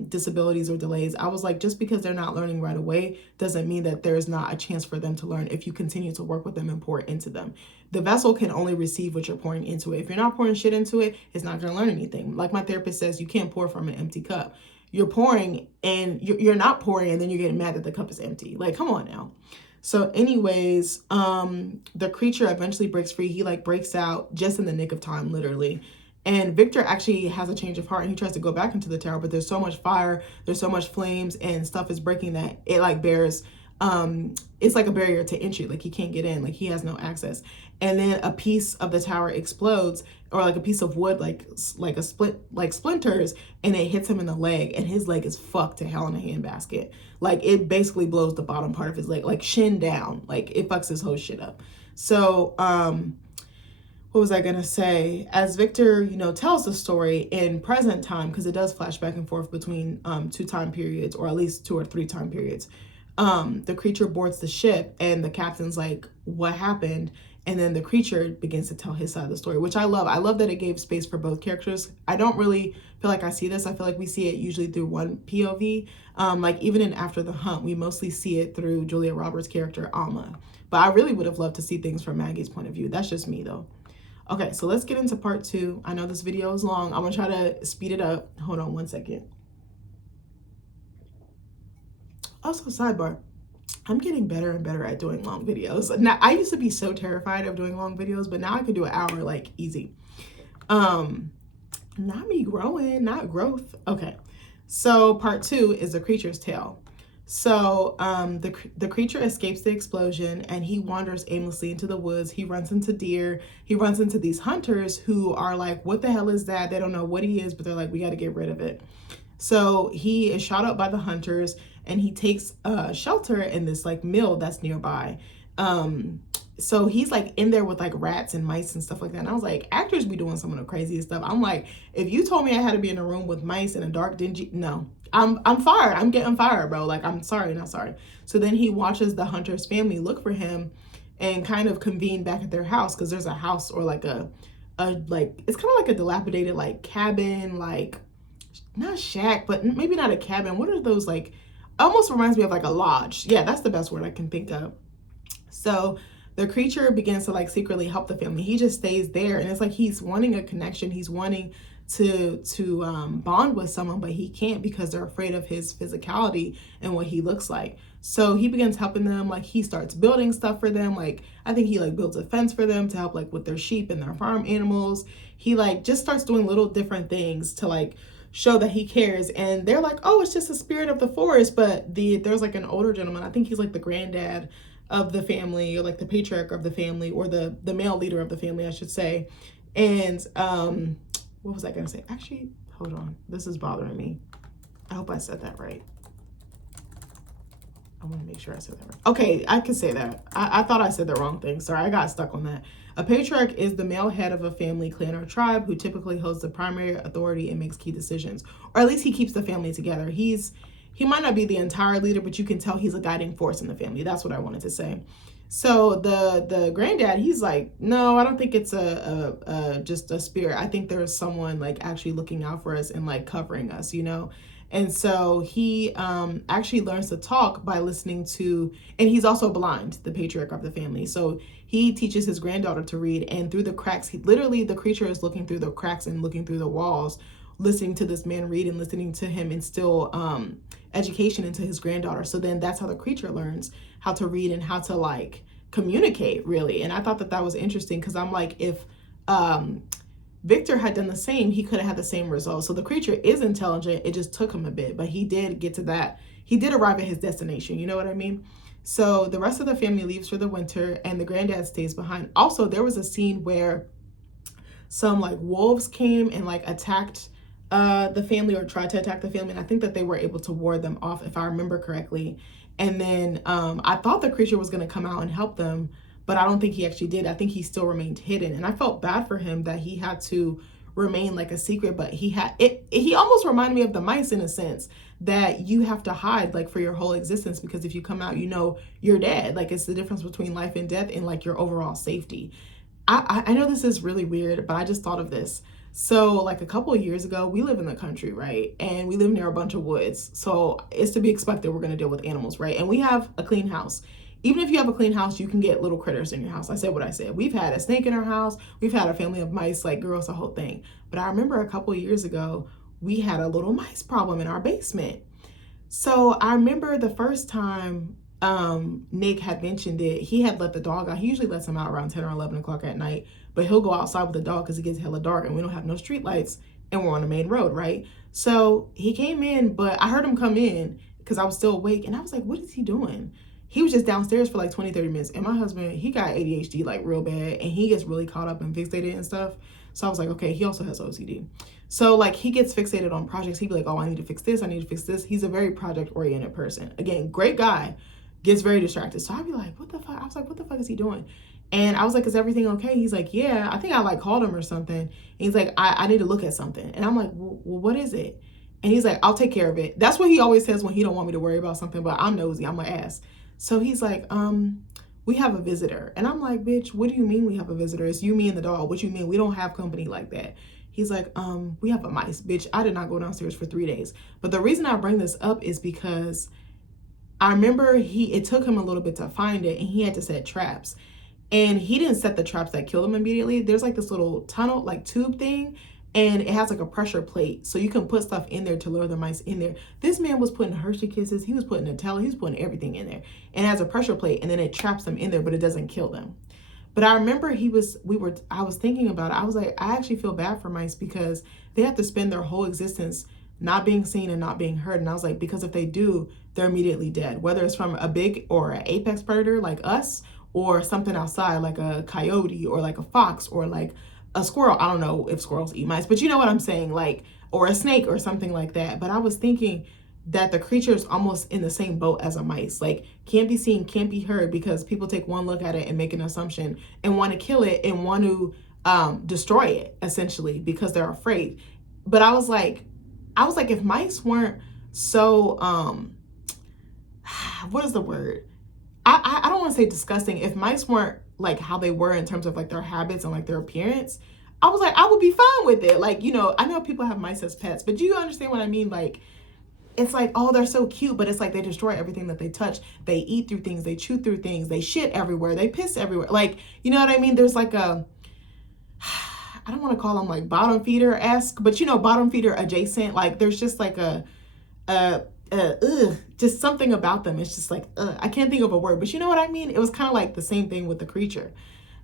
disabilities or delays. I was like, just because they're not learning right away doesn't mean that there's not a chance for them to learn if you continue to work with them and pour into them. The vessel can only receive what you're pouring into it. If you're not pouring shit into it, it's not going to learn anything. Like my therapist says, you can't pour from an empty cup. You're pouring and you're not pouring and then you're getting mad that the cup is empty. Like, come on now. So anyways, the creature eventually breaks free. He like breaks out just in the nick of time, literally. And Victor actually has a change of heart and he tries to go back into the tower, but there's so much fire, there's so much flames and stuff is breaking that it like bears, it's like a barrier to entry. Like he can't get in, like he has no access. And then a piece of the tower explodes or like a piece of wood, like a split, like splinters, and it hits him in the leg and his leg is fucked to hell in a handbasket. Like it basically blows the bottom part of his leg, like shin down, like it fucks his whole shit up. So, what was I going to say? As Victor, you know, tells the story in present time, because it does flash back and forth between 2 time periods, or at least 2 or 3 time periods. The creature boards the ship and the captain's like, what happened? And then the creature begins to tell his side of the story, which I love. I love that it gave space for both characters. I don't really feel like I see this. I feel like we see it usually through one POV. Like even in After the Hunt, we mostly see it through Julia Roberts' character, Alma. But I really would have loved to see things from Maggie's point of view. That's just me though. Okay, so let's get into part 2. I know this video is long. I'm gonna try to speed it up. Hold on one second. Also, sidebar, I'm getting better and better at doing long videos. Now, I used to be so terrified of doing long videos, but now I can do an hour like easy. Not me growing, not growth. Okay, so part 2 is the creature's tale. So the creature escapes the explosion and he wanders aimlessly into the woods. He runs into deer. He runs into these hunters who are like, what the hell is that? They don't know what he is, but they're like, we got to get rid of it. So he is shot up by the hunters and he takes shelter in this like mill that's nearby. So he's like in there with like rats and mice and stuff like that. And I was like, actors be doing some of the craziest stuff. I'm like, if you told me I had to be in a room with mice in a dark, dingy, no, I'm fired. I'm getting fired, bro. Like, I'm sorry, not sorry. So then he watches the hunter's family look for him and kind of convene back at their house. Cause there's a house or like a like, it's kind of like a dilapidated, like cabin, like not shack, but maybe not a cabin. What are those like, almost reminds me of like a lodge. Yeah, that's the best word I can think of. So the creature begins to like secretly help the family. He just stays there and it's like he's wanting a connection. He's wanting to bond with someone, but he can't because they're afraid of his physicality and what he looks like. So he begins helping them. Like he starts building stuff for them. Like I think he like builds a fence for them to help like with their sheep and their farm animals. He like just starts doing little different things to like show that he cares. And they're like, oh, it's just the spirit of the forest. But there's like an older gentleman, I think he's like the granddad of the family, or like the patriarch of the family, or the male leader of the family, I should say. And what was I gonna say? Actually, hold on, this is bothering me. I hope I said that right. I want to make sure I said that right. Okay, I can say that. I thought I said the wrong thing. Sorry, I got stuck on that. A patriarch is the male head of a family, clan, or tribe who typically holds the primary authority and makes key decisions. Or at least he keeps the family together. He might not be the entire leader, but you can tell he's a guiding force in the family. That's what I wanted to say. So the granddad, he's like, no, I don't think it's just a spirit. I think there's someone like actually looking out for us and like covering us, you know? And so he actually learns to talk by listening to, and he's also blind, the patriarch of the family. So he teaches his granddaughter to read, and through the cracks, the creature is looking through the cracks and looking through the walls, listening to this man read and listening to him instill education into his granddaughter. So then that's how the creature learns how to read and how to like communicate, really. And I thought that was interesting, because I'm like, if Victor had done the same, he could have had the same result. So the creature is intelligent. It just took him a bit, but he did get to that. He did arrive at his destination. You know what I mean? So the rest of the family leaves for the winter, and the granddad stays behind. Also, there was a scene where some like wolves came and like attacked the family, or tried to attack the family. And I think that they were able to ward them off, if I remember correctly. And then I thought the creature was going to come out and help them, but I don't think he actually did. I think he still remained hidden. And I felt bad for him that he had to remain like a secret, but he almost reminded me of the mice, in a sense, that you have to hide like for your whole existence, because if you come out, you know, you're dead. Like, it's the difference between life and death and like your overall safety. I know this is really weird, but I just thought of this. So like a couple of years ago, we live in the country, right? And we live near a bunch of woods. So it's to be expected we're going to deal with animals, right? And we have a clean house. Even if you have a clean house, you can get little critters in your house. I said what I said. We've had a snake in our house. We've had a family of mice, like girls, the whole thing. But I remember a couple of years ago, we had a little mice problem in our basement. So I remember the first time Nick had mentioned it, he had let the dog out. He usually lets him out around 10 or 11 o'clock at night, but he'll go outside with the dog because it gets hella dark and we don't have no street lights and we're on the main road, right? So he came in, but I heard him come in because I was still awake, and I was like, what is he doing? He was just downstairs for like 20, 30 minutes. And my husband, he got ADHD like real bad, and he gets really caught up and fixated and stuff. So I was like, okay, he also has OCD. So like he gets fixated on projects. He'd be like, oh, I need to fix this. I need to fix this. He's a very project oriented person. Again, great guy, gets very distracted. So I'd be like, what the fuck? I was like, what the fuck is he doing? And I was like, is everything okay? He's like, yeah, I think I like called him or something. And he's like, I need to look at something. And I'm like, well, what is it? And he's like, I'll take care of it. That's what he always says when he don't want me to worry about something, but I'm nosy, I'm gonna ask. So he's like, we have a visitor. And I'm like, bitch, what do you mean we have a visitor? It's you, me, and the dog. What you mean? We don't have company like that. He's like, we have a mice. Bitch, I did not go downstairs for 3 days. But the reason I bring this up is because I remember it took him a little bit to find it, and he had to set traps. And he didn't set the traps that killed him immediately. There's like this little tunnel, like tube thing, and it has like a pressure plate. So you can put stuff in there to lure the mice in there. This man was putting Hershey Kisses. He was putting Nutella. He was putting everything in there. And it has a pressure plate, and then it traps them in there, but it doesn't kill them. But I remember I was thinking about it. I was like, I actually feel bad for mice because they have to spend their whole existence not being seen and not being heard. And I was like, because if they do, they're immediately dead, whether it's from a big or an apex predator like us, or something outside like a coyote or like a fox or like a squirrel. I don't know if squirrels eat mice, but you know what I'm saying, like, or a snake or something like that. But I was thinking that the creature is almost in the same boat as a mice, like can't be seen, can't be heard, because people take one look at it and make an assumption and want to kill it and want to destroy it essentially because they're afraid. But I was like, if mice weren't so, what is the word? I don't want to say disgusting. If mice weren't like how they were in terms of like their habits and like their appearance, I was like, I would be fine with it. Like, you know, I know people have mice as pets, but do you understand what I mean? Like, it's like, oh, they're so cute, but it's like they destroy everything that they touch. They eat through things, they chew through things, they shit everywhere, they piss everywhere. Like, you know what I mean? There's like I don't want to call them like bottom feeder-esque, but you know, bottom feeder adjacent. Like there's just like just something about them. It's just like, I can't think of a word, but you know what I mean? It was kind of like the same thing with the creature.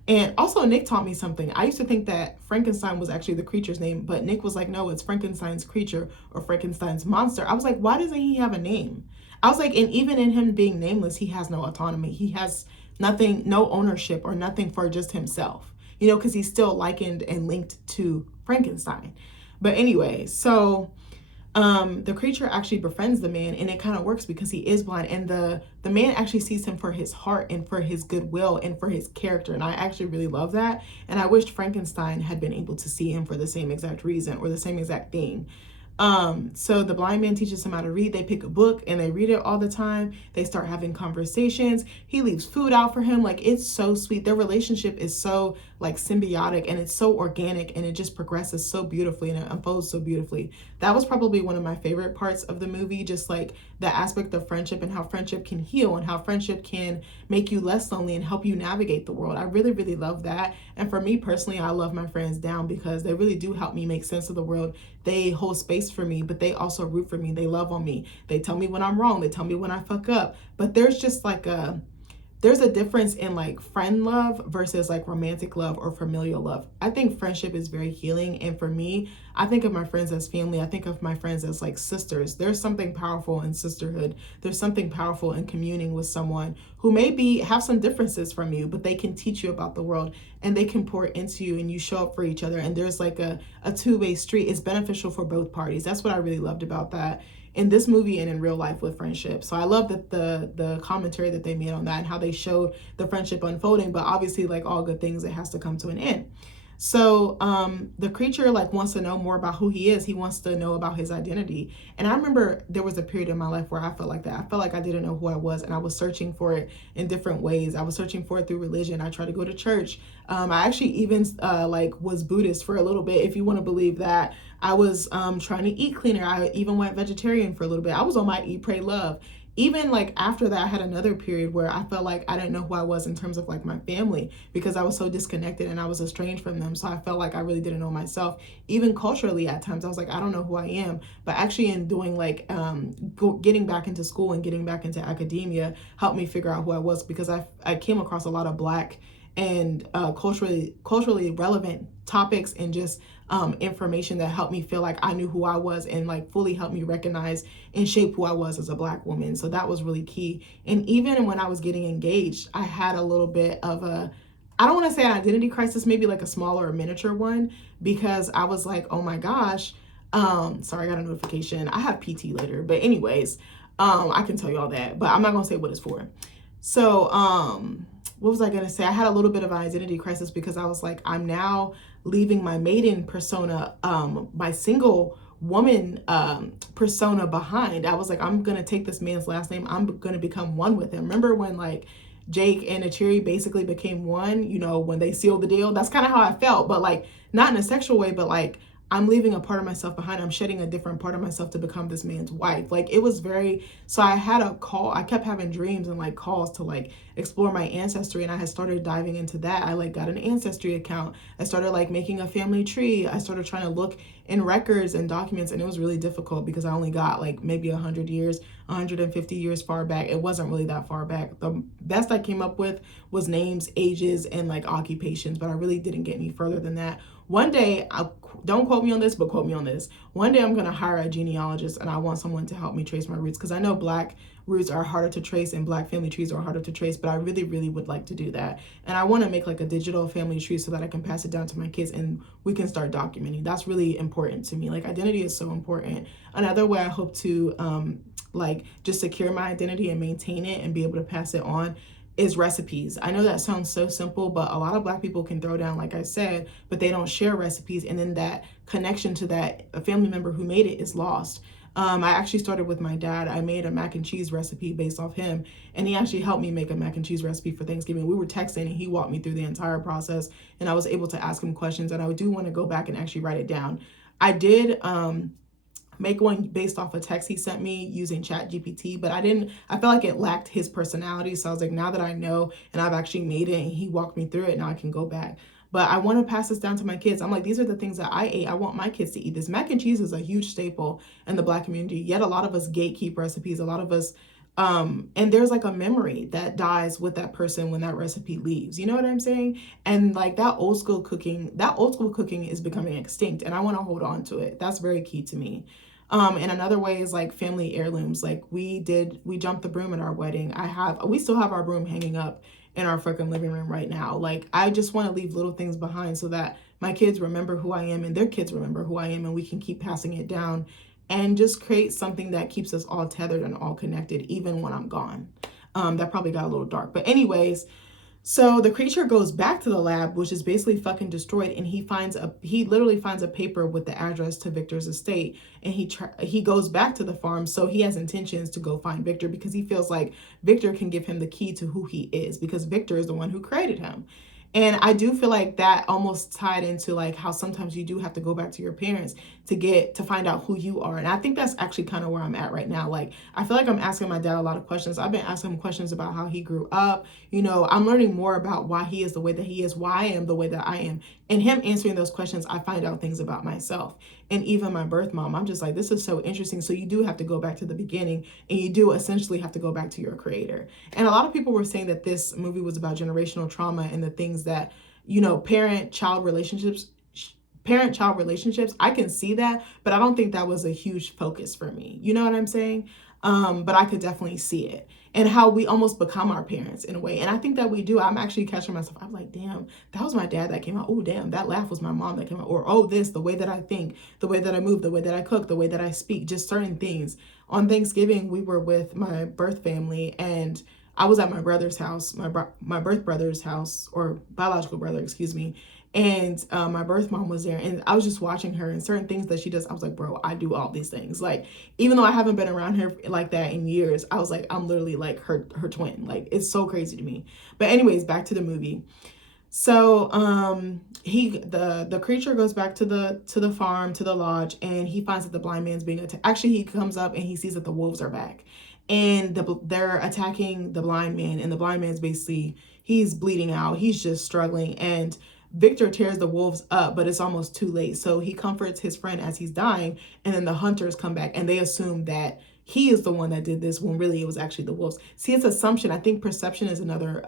And also, Nick taught me something. I used to think that Frankenstein was actually the creature's name, but Nick was like, no, it's Frankenstein's creature or Frankenstein's monster. I was like, why doesn't he have a name? I was like, and even in him being nameless, he has no autonomy. He has nothing, no ownership or nothing for just himself, you know, because he's still likened and linked to Frankenstein. But anyway, so the creature actually befriends the man, and it kind of works because he is blind, and the man actually sees him for his heart and for his goodwill and for his character. And I actually really love that, and I wished Frankenstein had been able to see him for the same exact reason or the same exact thing. So the blind man teaches him how to read. They pick a book and they read it all the time. They start having conversations. He leaves food out for him. Like, it's so sweet. Their relationship is so like symbiotic, and it's so organic, and it just progresses so beautifully and it unfolds so beautifully. That was probably one of my favorite parts of the movie, just like the aspect of friendship and how friendship can heal and how friendship can make you less lonely and help you navigate the world. I really, really love that. And for me personally, I love my friends down because they really do help me make sense of the world. They hold space for me, but they also root for me. They love on me. They tell me when I'm wrong. They tell me when I fuck up. But there's just like there's a difference in like friend love versus like romantic love or familial love. I think friendship is very healing. And for me, I think of my friends as family. I think of my friends as like sisters. There's something powerful in sisterhood. There's something powerful in communing with someone who maybe have some differences from you, but they can teach you about the world and they can pour into you and you show up for each other. And there's like a two-way street. It's beneficial for both parties. That's what I really loved about that in this movie and in real life with friendship. So I love that the commentary that they made on that and how they showed the friendship unfolding, but obviously like all good things, it has to come to an end. So the creature like wants to know more about who he is. He wants to know about his identity. And I remember there was a period in my life where I felt like that. I felt like I didn't know who I was, and I was searching for it in different ways. I was searching for it through religion. I tried to go to church. I actually even like was Buddhist for a little bit, if you want to believe that. I was trying to eat cleaner. I even went vegetarian for a little bit. I was on my eat, pray, love. Even like after that, I had another period where I felt like I didn't know who I was in terms of like my family, because I was so disconnected and I was estranged from them. So I felt like I really didn't know myself. Even culturally at times, I was like, I don't know who I am. But actually in doing like getting back into school and getting back into academia helped me figure out who I was, because I came across a lot of Black and culturally relevant topics and just information that helped me feel like I knew who I was and like fully helped me recognize and shape who I was as a Black woman. So that was really key. And even when I was getting engaged, I had a little bit of I don't want to say an identity crisis, maybe like a smaller or miniature one, because I was like, oh my gosh, sorry, I got a notification. I have PT later, but anyways, I can tell you all that, but I'm not gonna say what it's for. So what was I going to say? I had a little bit of an identity crisis because I was like, I'm now leaving my maiden persona, my single woman persona behind. I was like, I'm going to take this man's last name. I'm going to become one with him. Remember when like Jake and Achiri basically became one, you know, when they sealed the deal? That's kind of how I felt, but like not in a sexual way, but like I'm leaving a part of myself behind. I'm shedding a different part of myself to become this man's wife. Like it was very, so I had a call. I kept having dreams and like calls to like explore my ancestry. And I had started diving into that. I like got an ancestry account. I started like making a family tree. I started trying to look in records and documents. And it was really difficult because I only got like maybe 100 years, 150 years far back. It wasn't really that far back. The best I came up with was names, ages, and like occupations, but I really didn't get any further than that. One day, don't quote me on this, but quote me on this. One day I'm going to hire a genealogist and I want someone to help me trace my roots, because I know Black roots are harder to trace and Black family trees are harder to trace, but I really, really would like to do that. And I want to make like a digital family tree so that I can pass it down to my kids and we can start documenting. That's really important to me. Like identity is so important. Another way I hope to like just secure my identity and maintain it and be able to pass it on is recipes. I know that sounds so simple, but a lot of Black people can throw down, like I said, but they don't share recipes. And then that connection to that a family member who made it is lost. I actually started with my dad. I made a mac and cheese recipe based off him. And he actually helped me make a mac and cheese recipe for Thanksgiving. We were texting and he walked me through the entire process and I was able to ask him questions, and I do want to go back and actually write it down. I did, make one based off a text he sent me using ChatGPT, but I felt like it lacked his personality. So I was like, now that I know and I've actually made it and he walked me through it, now I can go back. But I want to pass this down to my kids. I'm like, these are the things that I ate. I want my kids to eat this. Mac and cheese is a huge staple in the Black community, yet a lot of us gatekeep recipes. A lot of us And there's like a memory that dies with that person when that recipe leaves. You know what I'm saying? And like that old school cooking is becoming extinct, and I want to hold on to it. That's very key to me. And another way is like family heirlooms. Like we jumped the broom at our wedding. We still have our broom hanging up in our freaking living room right now. Like I just want to leave little things behind so that my kids remember who I am and their kids remember who I am, and we can keep passing it down and just create something that keeps us all tethered and all connected, even when I'm gone. That probably got a little dark. But anyways, so the creature goes back to the lab, which is basically fucking destroyed, and he literally finds a paper with the address to Victor's estate, and he goes back to the farm. So he has intentions to go find Victor because he feels like Victor can give him the key to who he is, because Victor is the one who created him. And I do feel like that almost tied into like how sometimes you do have to go back to your parents to find out who you are. And I think that's actually kind of where I'm at right now. Like, I feel like I'm asking my dad a lot of questions. I've been asking him questions about how he grew up. You know, I'm learning more about why he is the way that he is, why I am the way that I am. And him answering those questions, I find out things about myself. And even my birth mom, I'm just like, this is so interesting. So you do have to go back to the beginning, and you do essentially have to go back to your creator. And a lot of people were saying that this movie was about generational trauma and the things that, you know, parent-child relationships, I can see that, but I don't think that was a huge focus for me. You know what I'm saying? But I could definitely see it, and how we almost become our parents in a way. And I think that we do. I'm actually catching myself. I'm like, damn, that was my dad that came out. Oh, damn, that laugh was my mom that came out. Or, oh, the way that I think, the way that I move, the way that I cook, the way that I speak, just certain things. On Thanksgiving, we were with my birth family, and I was at my brother's house, my birth brother's house, or biological brother, excuse me. And my birth mom was there, and I was just watching her and certain things that she does. I was like, bro, I do all these things. Like, even though I haven't been around her like that in years, I was like, I'm literally like her twin. Like, it's so crazy to me. But anyways, back to the movie. So the creature goes back to the farm, to the lodge, and he finds that the blind man's being attacked. Actually, he comes up and he sees that the wolves are back, and they're attacking the blind man, and the blind man's basically, he's bleeding out, he's just struggling, and Victor tears the wolves up, but it's almost too late. So he comforts his friend as he's dying, and then the hunters come back and they assume that he is the one that did this when really it was actually the wolves. See, it's assumption. I think perception is another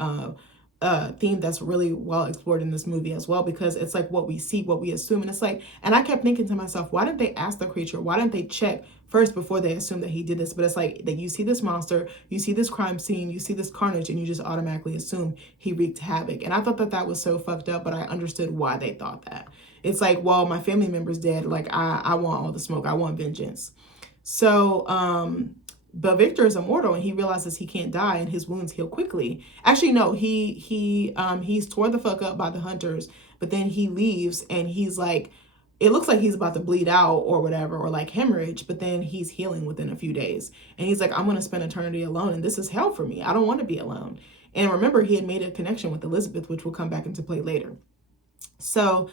theme that's really well explored in this movie as well, because it's like what we see, what we assume. And it's like, and I kept thinking to myself, why didn't they ask the creature? Why didn't they check first before they assume that he did this? But it's like that you see this monster, you see this crime scene, you see this carnage, and you just automatically assume he wreaked havoc. And I thought that that was so fucked up, but I understood why they thought that. It's like, well, my family member's dead. Like, I want all the smoke. I want vengeance. So, but Victor is immortal, and he realizes he can't die, and his wounds heal quickly. Actually, no, he's tore the fuck up by the hunters, but then he leaves, and he's like, it looks like he's about to bleed out or whatever, or like hemorrhage, but then he's healing within a few days. And he's like, I'm going to spend eternity alone, and this is hell for me. I don't want to be alone. And remember, he had made a connection with Elizabeth, which will come back into play later. So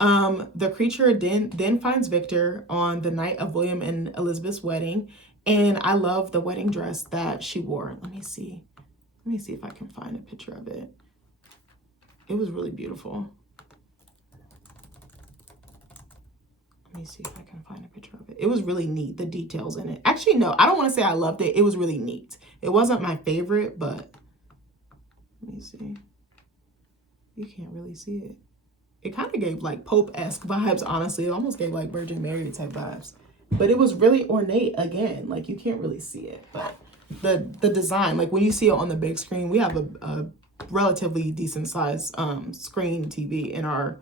the creature then finds Victor on the night of William and Elizabeth's wedding. And I love the wedding dress that she wore. Let me see if I can find a picture of it. It was really beautiful. Let me see if I can find a picture of it. It was really neat, the details in it. Actually, no, I don't want to say I loved it. It was really neat. It wasn't my favorite, but let me see. You can't really see it. It kind of gave like Pope-esque vibes, honestly. It almost gave like Virgin Mary type vibes. But it was really ornate again. Like, you can't really see it. But the design, like when you see it on the big screen, we have a relatively decent sized screen TV in our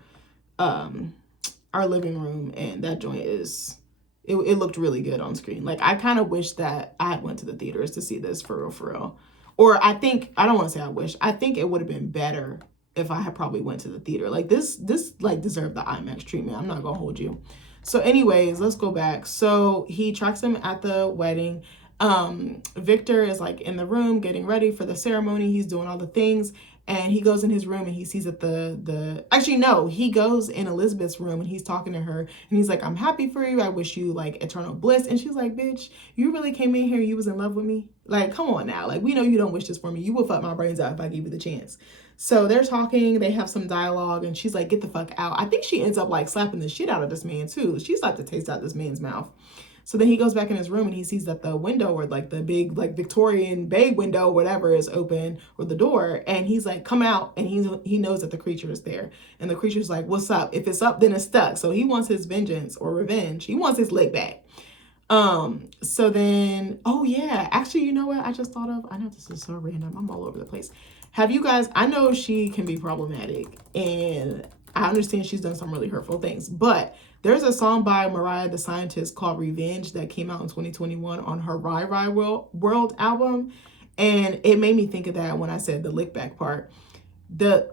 living room, and that joint is, it looked really good on screen. Like, I kind of wish that I had went to the theaters to see this for real. Or I don't want to say I wish. I think it would have been better if I had probably went to the theater. Like, this like deserved the IMAX treatment. I'm not gonna hold you. So anyways, let's go back. So he tracks him at the wedding. Victor is like in the room getting ready for the ceremony. He's doing all the things, and he goes in his room and he sees that actually no, he goes in Elizabeth's room and he's talking to her, and he's like, I'm happy for you. I wish you like eternal bliss. And she's like, bitch, you really came in here, you was in love with me? Like, come on now. Like, we know you don't wish this for me. You will fuck my brains out if I give you the chance. So they're talking, they have some dialogue, and she's like, get the fuck out. I think she ends up like slapping the shit out of this man too. She slapped the taste out of this man's mouth. So then he goes back in his room and he sees that the window, or like the big like Victorian bay window, whatever, is open, or the door, and he's like, come out, and he knows that the creature is there. And the creature's like, what's up? If it's up, then it's stuck. So he wants his vengeance or revenge. He wants his lick back. So then, oh yeah, actually, you know what I just thought of? I know this is so random. I'm all over the place. Have you guys, I know she can be problematic, and I understand she's done some really hurtful things, but there's a song by Mariah the Scientist called Revenge that came out in 2021 on her Rye Rye World album. And it made me think of that when I said the lick back part.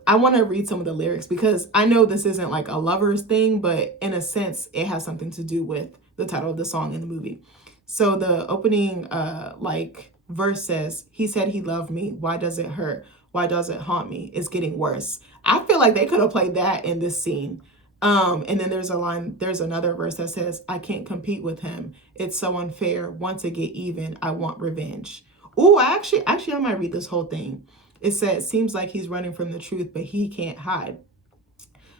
I want to read some of the lyrics because I know this isn't like a lover's thing, but in a sense, it has something to do with the title of the song in the movie. So the opening like verse says, he said he loved me. Why does it hurt? Why does it haunt me? It's getting worse. I feel like they could have played that in this scene. And then there's another verse that says, I can't compete with him. It's so unfair. Want to get even. I want revenge. Oh, actually, I might read this whole thing. It says, seems like he's running from the truth, but he can't hide.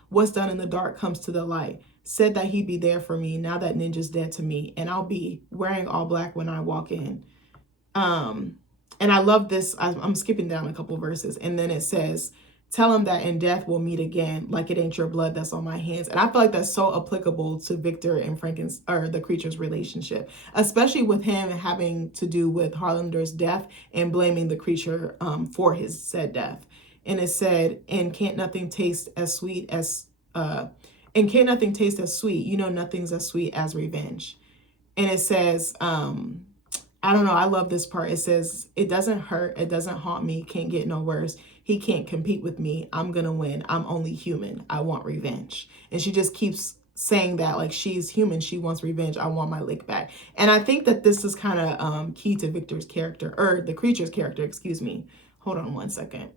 What's done in the dark comes to the light. Said that he'd be there for me. Now that ninja's dead to me, and I'll be wearing all black when I walk in. And I love this. I'm skipping down a couple verses. And then it says, tell him that in death we'll meet again, like it ain't your blood that's on my hands. And I feel like that's so applicable to Victor and Frankenstein, or the creature's relationship, especially with him having to do with Harlander's death and blaming the creature for his said death. And it said, and can't nothing taste as sweet as, you know, nothing's as sweet as revenge. And it says, I don't know, I love this part. It says, it doesn't hurt, it doesn't haunt me, can't get no worse. He can't compete with me. I'm gonna win. I'm only human. I want revenge. And she just keeps saying that, like, she's human. She wants revenge. I want my lick back. And I think that this is kind of key to Victor's character, or the creature's character, excuse me. Hold on one second.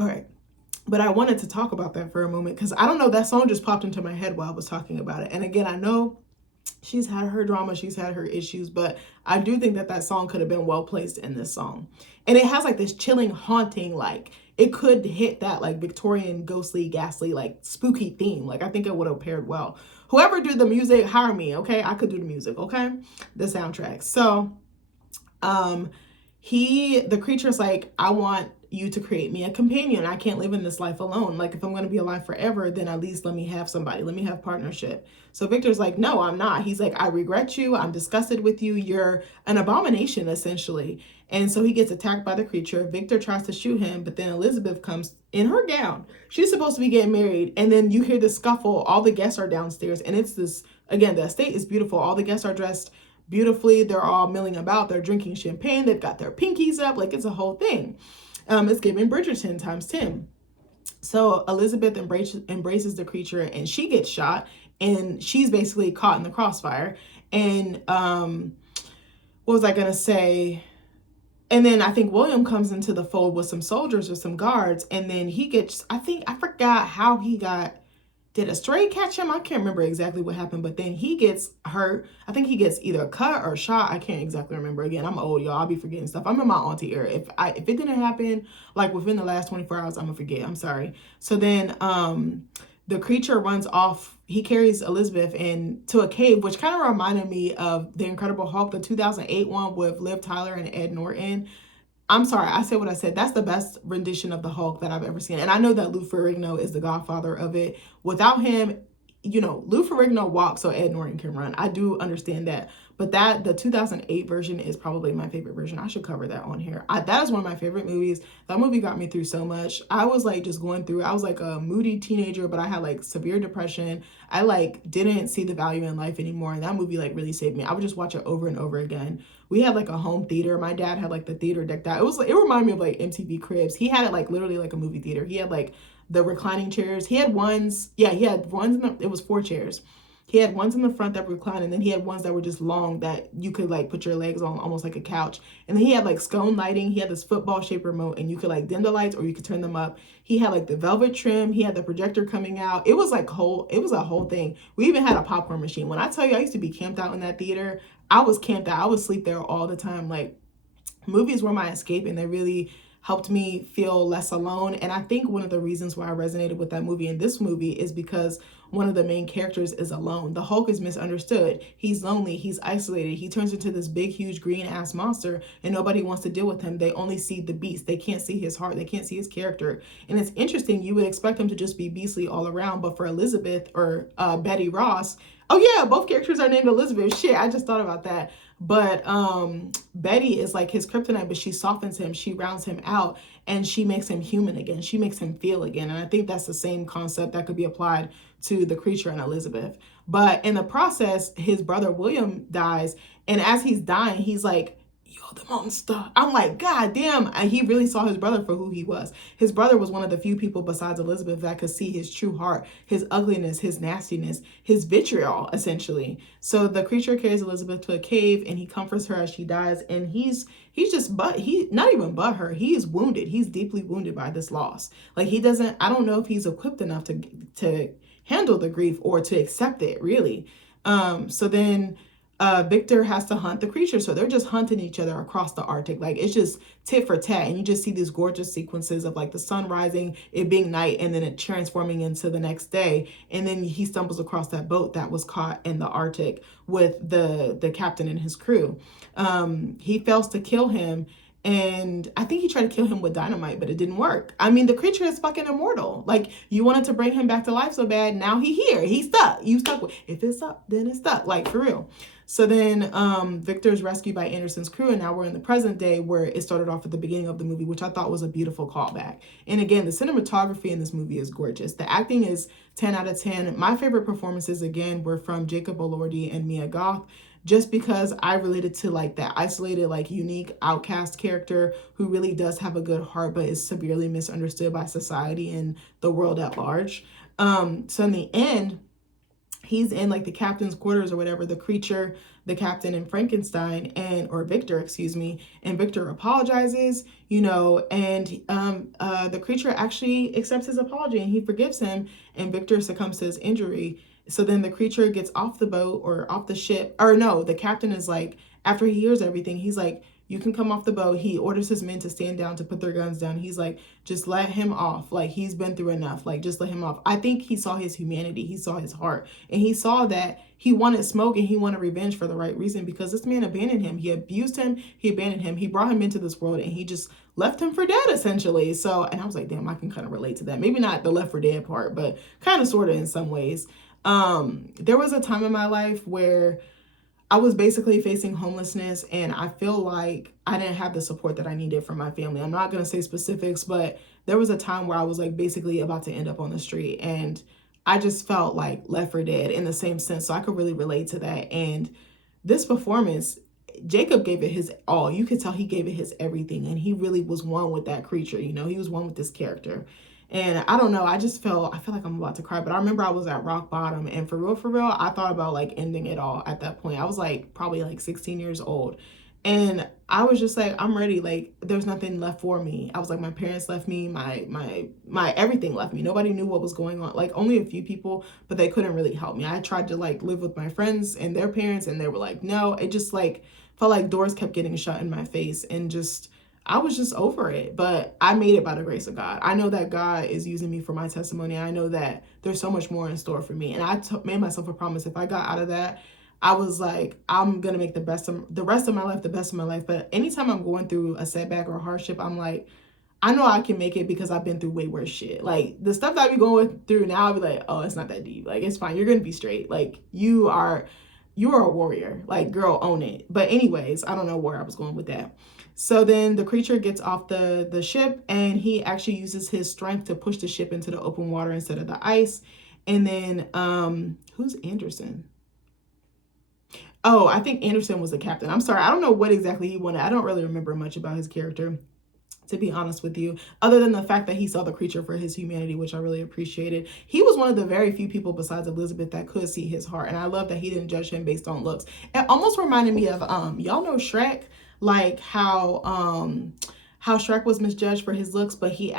All right. But I wanted to talk about that for a moment because I don't know, that song just popped into my head while I was talking about it. And again, I know she's had her drama, she's had her issues, but I do think that that song could have been well placed in this song. And it has like this chilling, haunting, like it could hit that like Victorian, ghostly, ghastly, like spooky theme. Like I think it would have paired well. Whoever did the music, hire me, okay? I could do the music, okay? The soundtrack. So the creature's like, I want you to create me a companion. I can't live in this life alone. Like if I'm going to be alive forever, then at least let me have somebody. Let me have partnership. So Victor's like, no, I'm not. He's like, I regret you. I'm disgusted with you. You're an abomination, essentially. And so he gets attacked by the creature. Victor tries to shoot him, but then Elizabeth comes in her gown. She's supposed to be getting married. And then you hear the scuffle. All the guests are downstairs. And it's this, again, the estate is beautiful. All the guests are dressed beautifully. They're all milling about. They're drinking champagne. They've got their pinkies up. Like it's a whole thing. It's giving Bridgerton times 10. So Elizabeth embraces the creature and she gets shot and she's basically caught in the crossfire. And what was I going to say? And then I think William comes into the fold with some soldiers or some guards. And then he gets, I forgot how he got, did a stray catch him? I can't remember exactly what happened, but then he gets hurt. I think he gets either cut or shot. I can't exactly remember. Again, I'm old, y'all. I'll be forgetting stuff. I'm in my auntie era. If it didn't happen like within the last 24 hours, I'm gonna forget. I'm sorry. So then the creature runs off. He carries Elizabeth into a cave, which kind of reminded me of The Incredible Hulk, the 2008 one with Liv Tyler and Ed Norton. I'm sorry, I said what I said. That's the best rendition of the Hulk that I've ever seen. And I know that Lou Ferrigno is the godfather of it. Without him, you know, Lou Ferrigno walks so Ed Norton can run. I do understand that. But the 2008 version is probably my favorite version. I should cover that on here. That is one of my favorite movies. That movie got me through so much. I was like just going through, I was like a moody teenager, but I had like severe depression. I like didn't see the value in life anymore. And that movie like really saved me. I would just watch it over and over again. We had like a home theater. My dad had like the theater decked out. It reminded me of like MTV Cribs. He had it like literally like a movie theater. He had like the reclining chairs. He had ones, it was 4 chairs. He had ones in the front that reclined, and then he had ones that were just long that you could like put your legs on, almost like a couch. And then he had like scone lighting. He had this football shaped remote, and you could like dim the lights or you could turn them up. He had like the velvet trim. He had the projector coming out. It was like it was a whole thing. We even had a popcorn machine. When I tell you I used to be camped out in that theater, I was camped out. I would sleep there all the time. Like movies were my escape, and they really helped me feel less alone. And I think one of the reasons why I resonated with that movie and this movie is because one of the main characters is alone. The Hulk is misunderstood. He's lonely. He's isolated. He turns into this big, huge green ass monster and nobody wants to deal with him. They only see the beast. They can't see his heart. They can't see his character. And it's interesting. You would expect him to just be beastly all around. But for Elizabeth or Betty Ross, oh yeah, both characters are named Elizabeth. Shit, I just thought about that. But Betty is like his kryptonite, but she softens him, she rounds him out, and she makes him human again. She makes him feel again. And I think that's the same concept that could be applied to the creature and Elizabeth. But in the process, his brother William dies. And as he's dying, he's like, "You're the monster." I'm like, God damn. And he really saw his brother for who he was. His brother was one of the few people besides Elizabeth that could see his true heart, his ugliness, his nastiness, his vitriol, essentially. So the creature carries Elizabeth to a cave and he comforts her as she dies. And he's just, not even but her. He is wounded. He's deeply wounded by this loss. Like I don't know if he's equipped enough to handle the grief or to accept it, really. So then Victor has to hunt the creature. So they're just hunting each other across the Arctic. Like it's just tit for tat. And you just see these gorgeous sequences of like the sun rising, it being night, and then it transforming into the next day. And then he stumbles across that boat that was caught in the Arctic with the captain and his crew. He fails to kill him. And I think he tried to kill him with dynamite, but it didn't work. I mean, the creature is fucking immortal. Like, you wanted to bring him back to life so bad. Now he's here. He's stuck. You stuck with, if it's up, then it's stuck. Like, for real. So then Victor is rescued by Anderson's crew. And now we're in the present day where it started off at the beginning of the movie, which I thought was a beautiful callback. And again, the cinematography in this movie is gorgeous. The acting is 10 out of 10. My favorite performances, again, were from Jacob Elordi and Mia Goth, just because I related to like that isolated, like unique outcast character who really does have a good heart, but is severely misunderstood by society and the world at large. So in the end, he's in like the captain's quarters or whatever, the creature, the captain, and Frankenstein, or Victor, excuse me, and Victor apologizes, and the creature actually accepts his apology and he forgives him, and Victor succumbs to his injury. So then the creature gets off the boat or off the ship, or no, the captain is like, after he hears everything, he's like, "You can come off the boat." He orders his men to stand down, to put their guns down. He's like, "Just let him off. Like, he's been through enough. Like, just let him off." I think he saw his humanity. He saw his heart. And he saw that he wanted smoke and he wanted revenge for the right reason, because this man abandoned him. He abused him. He abandoned him. He brought him into this world and he just left him for dead, essentially. So, and I was like, damn, I can kind of relate to that. Maybe not the left for dead part, but kind of sort of in some ways. There was a time in my life where I was basically facing homelessness, and I feel like I didn't have the support that I needed from my family. I'm not going to say specifics, but there was a time where I was like basically about to end up on the street, and I just felt like left for dead in the same sense. So I could really relate to that. And this performance, Jacob gave it his all. You could tell he gave it his everything, and he really was one with that creature. He was one with this character. And I don't know, I feel like I'm about to cry, but I remember I was at rock bottom, and for real, I thought about like ending it all at that point. I was like probably like 16 years old, and I was just like, I'm ready. Like, there's nothing left for me. I was like, my parents left me, my everything left me. Nobody knew what was going on. Like, only a few people, but they couldn't really help me. I tried to like live with my friends and their parents, and they were like, no. It just like felt like doors kept getting shut in my face, and I was just over it. But I made it by the grace of God. I know that God is using me for my testimony. I know that there's so much more in store for me. And I made myself a promise. If I got out of that, I was like, I'm going to make the rest of my life the best of my life. But anytime I'm going through a setback or a hardship, I'm like, I know I can make it because I've been through way worse shit. Like, the stuff that I be going through now, I'll be like, oh, it's not that deep. Like, it's fine. You're going to be straight. Like, you are a warrior. Like, girl, own it. But anyways, I don't know where I was going with that. So then the creature gets off the ship, and he actually uses his strength to push the ship into the open water instead of the ice. And then, who's Anderson? Oh, I think Anderson was the captain. I'm sorry. I don't know what exactly he wanted. I don't really remember much about his character, to be honest with you, other than the fact that he saw the creature for his humanity, which I really appreciated. He was one of the very few people besides Elizabeth that could see his heart. And I love that he didn't judge him based on looks. It almost reminded me of, y'all know Shrek? Like how how Shrek was misjudged for his looks, but he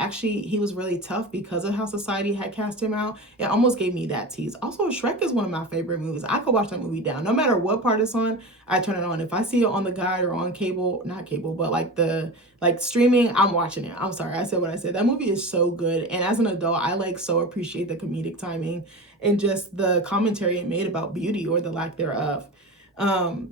was really tough because of how society had cast him out. It almost gave me that tease. Also, Shrek is one of my favorite movies. I could watch that movie down. No matter what part it's on, I turn it on. If I see it on the guide or on cable, not cable, but like streaming, I'm watching it. I'm sorry, I said what I said. That movie is so good. And as an adult, I like so appreciate the comedic timing and just the commentary it made about beauty or the lack thereof.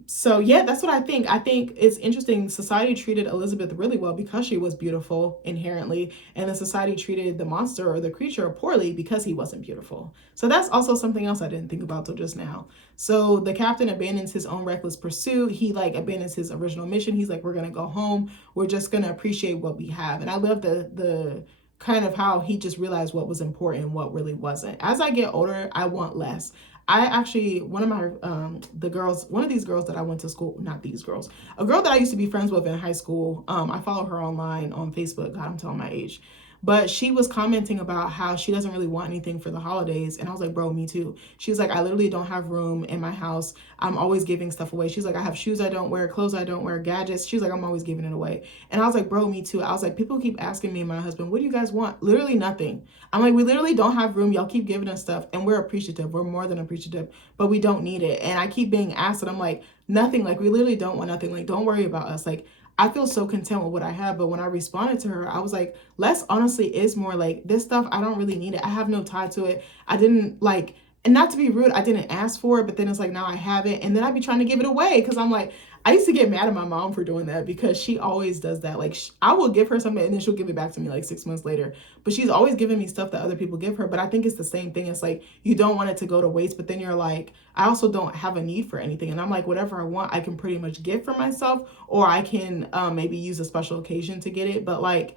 So yeah, that's what I think. I think it's interesting. Society treated Elizabeth really well because she was beautiful inherently, and the society treated the monster or the creature poorly because he wasn't beautiful. So that's also something else I didn't think about till just now. So the captain abandons his own reckless pursuit. He like abandons his original mission. He's like, we're gonna go home. We're just gonna appreciate what we have. And I love the kind of how he just realized what was important and what really wasn't. As I get older, I want less. I actually, one of my, one of these girls that I went to school, not these girls, a girl that I used to be friends with in high school. I follow her online on Facebook. God, I'm telling my age. But she was commenting about how she doesn't really want anything for the holidays. And I was like, bro, me too. She's like, I literally don't have room in my house. I'm always giving stuff away. She's like, I have shoes I don't wear, clothes I don't wear, gadgets. She's like, I'm always giving it away. And I was like, bro, me too. I was like, people keep asking me and my husband, what do you guys want? Literally nothing. I'm like, we literally don't have room. Y'all keep giving us stuff and we're appreciative. We're more than appreciative, but we don't need it. And I keep being asked and I'm like, nothing. Like, we literally don't want nothing. Like, don't worry about us. Like, I feel so content with what I have. But when I responded to her, I was like, less honestly is more. Like, this stuff, I don't really need it. I have no tie to it. I didn't like, and not to be rude, I didn't ask for it, but then it's like, now I have it. And then I'd be trying to give it away because I'm like, I used to get mad at my mom for doing that because she always does that. Like, I will give her something and then she'll give it back to me like 6 months later. But she's always giving me stuff that other people give her. But I think it's the same thing. It's like, you don't want it to go to waste, but then you're like, I also don't have a need for anything. And I'm like, whatever I want, I can pretty much get for myself, or I can maybe use a special occasion to get it. But like,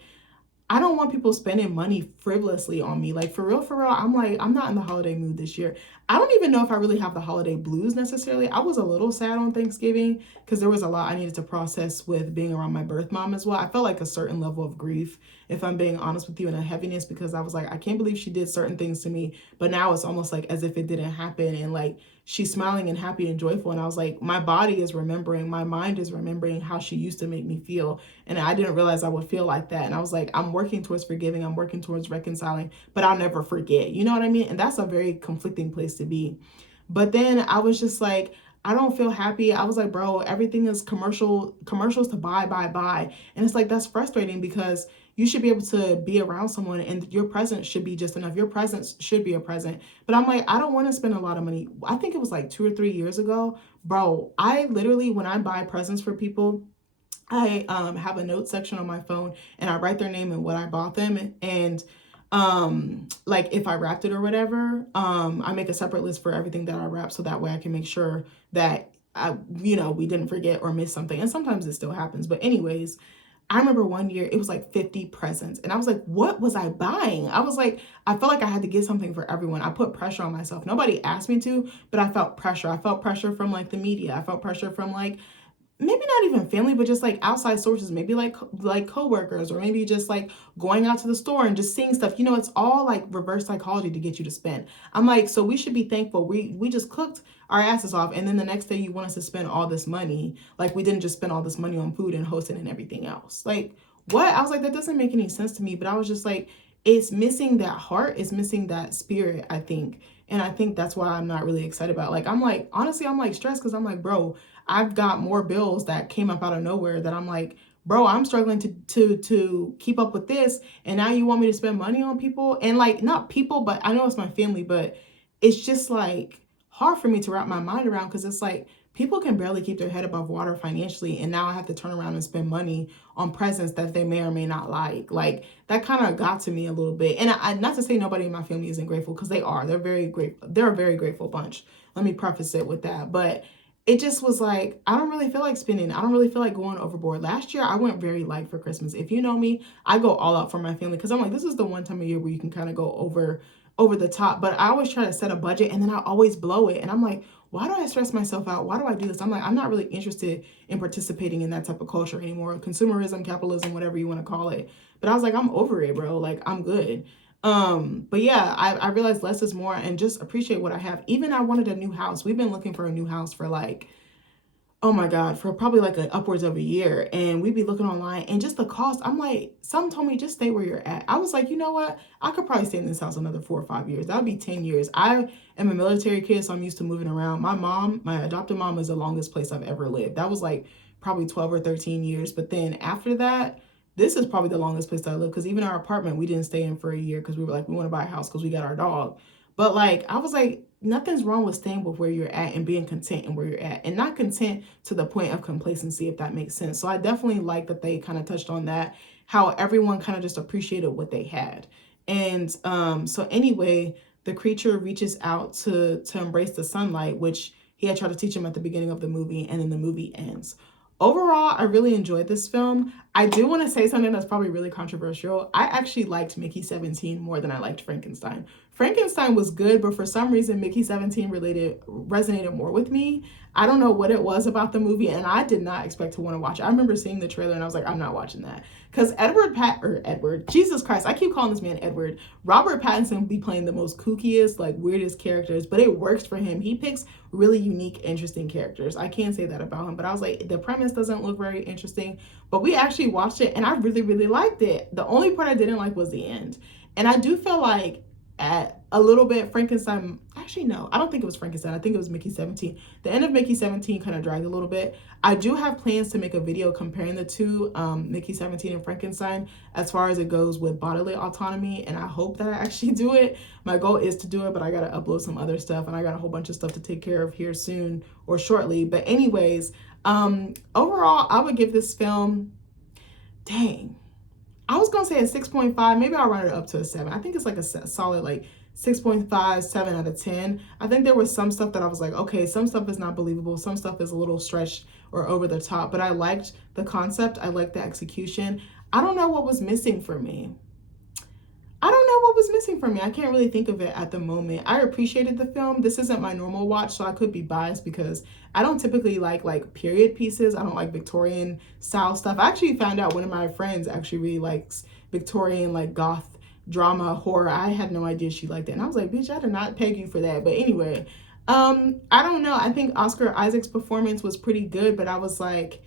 I don't want people spending money frivolously on me. Like, for real, I'm like, I'm not in the holiday mood this year. I don't even know if I really have the holiday blues necessarily. I was a little sad on Thanksgiving because there was a lot I needed to process with being around my birth mom as well. I felt like a certain level of grief, if I'm being honest with you, and a heaviness because I was like, I can't believe she did certain things to me. But now it's almost like as if it didn't happen. And like, she's smiling and happy and joyful. And I was like, my body is remembering, my mind is remembering how she used to make me feel. And I didn't realize I would feel like that. And I was like, I'm working towards forgiving, I'm working towards reconciling, but I'll never forget. You know what I mean? And that's a very conflicting place to be. But then I was just like, I don't feel happy. I was like, bro, everything is commercials to buy. And it's like, that's frustrating because you should be able to be around someone and your presence should be just enough. Your presence should be a present. But I'm like, I don't want to spend a lot of money. I think it was like 2 or 3 years ago, bro, I literally, when I buy presents for people, I have a note section on my phone and I write their name and what I bought them. And like if I wrapped it or whatever, I make a separate list for everything that I wrap. So that way I can make sure that we didn't forget or miss something. And sometimes it still happens. But anyways, I remember one year it was like 50 presents and I was like, what was I buying? I was like, I felt like I had to get something for everyone. I put pressure on myself. Nobody asked me to, but I felt pressure. I felt pressure from like the media. I felt pressure from like, maybe not even family, but just like outside sources, maybe like coworkers, or maybe just like going out to the store and just seeing stuff. It's all like reverse psychology to get you to spend. I'm like, so we should be thankful. We just cooked our asses off, and then the next day you want us to spend all this money. Like, we didn't just spend all this money on food and hosting and everything else. Like, what? I was like, that doesn't make any sense to me. But I was just like, it's missing that heart. It's missing that spirit, I think. And I think that's why I'm not really excited about it. Like, I'm like, honestly, I'm like stressed because I'm like, bro, I've got more bills that came up out of nowhere that I'm like, bro, I'm struggling to keep up with this. And now you want me to spend money on people? And like, not people, but I know it's my family, but it's just like hard for me to wrap my mind around because it's like people can barely keep their head above water financially. And now I have to turn around and spend money on presents that they may or may not like. Like, that kind of got to me a little bit. And I not to say nobody in my family isn't grateful, because they are. They're very grateful. They're a very grateful bunch. Let me preface it with that. But it just was like, I don't really feel like spending. I don't really feel like going overboard. Last year, I went very light for Christmas. If you know me, I go all out for my family because I'm like, this is the one time of year where you can kind of go over the top. But I always try to set a budget and then I always blow it. And I'm like, why do I stress myself out? Why do I do this? I'm like, I'm not really interested in participating in that type of culture anymore. Consumerism, capitalism, whatever you want to call it. But I was like, I'm over it, bro. Like, I'm good. But yeah, I realized less is more and just appreciate what I have. Even I wanted a new house. We've been looking for a new house for like oh my God, for probably like upwards of a year. And we'd be looking online and just the cost, I'm like, someone told me just stay where you're at. I was like, you know what? I could probably stay in this house another 4 or 5 years. That would be 10 years. I am a military kid, so I'm used to moving around. My mom, my adopted mom, is the longest place I've ever lived. That was like probably 12 or 13 years. But then after that, this is probably the longest place that I lived, because even our apartment, we didn't stay in for a year because we were like, we want to buy a house because we got our dog. But like, I was like, nothing's wrong with staying with where you're at and being content in where you're at, and not content to the point of complacency, if that makes sense. So I definitely like that they kind of touched on that, how everyone kind of just appreciated what they had. And so anyway, the creature reaches out to embrace the sunlight, which he had tried to teach him at the beginning of the movie, and then the movie ends. Overall, I really enjoyed this film. I do want to say something that's probably really controversial. I actually liked Mickey 17 more than I liked Frankenstein. Frankenstein was good, but for some reason, Mickey 17 resonated more with me. I don't know what it was about the movie, and I did not expect to want to watch it. I remember seeing the trailer, and I was like, I'm not watching that. Because Jesus Christ, I keep calling this man Edward. Robert Pattinson be playing the most kookiest, like weirdest characters, but it works for him. He picks really unique, interesting characters. I can't say that about him, but I was like, the premise doesn't look very interesting. But we actually watched it, and I really, really liked it. The only part I didn't like was the end. And I do feel like at a little bit Frankenstein, actually no, I don't think it was Frankenstein, I think it was Mickey 17. The end of Mickey 17 kind of dragged a little bit. I do have plans to make a video comparing the two, Mickey 17 and Frankenstein, as far as it goes with bodily autonomy, and I hope that I actually do it. My goal is to do it, but I gotta upload some other stuff, and I got a whole bunch of stuff to take care of here soon or shortly. But anyways, overall, I would give this film, dang, I was going to say a 6.5. Maybe I'll run it up to a 7. I think it's like a solid like 6.5, 7 out of 10. I think there was some stuff that I was like, okay, some stuff is not believable. Some stuff is a little stretched or over the top. But I liked the concept. I liked the execution. I don't know what was missing for me. I can't really think of it at the moment. I appreciated the film. This isn't my normal watch, so I could be biased because I don't typically like period pieces. I don't like Victorian style stuff. I actually found out one of my friends actually really likes Victorian like goth drama horror. I had no idea she liked it, and I was like, bitch, I did not peg you for that. But anyway, I don't know. I think Oscar Isaac's performance was pretty good, but I was like,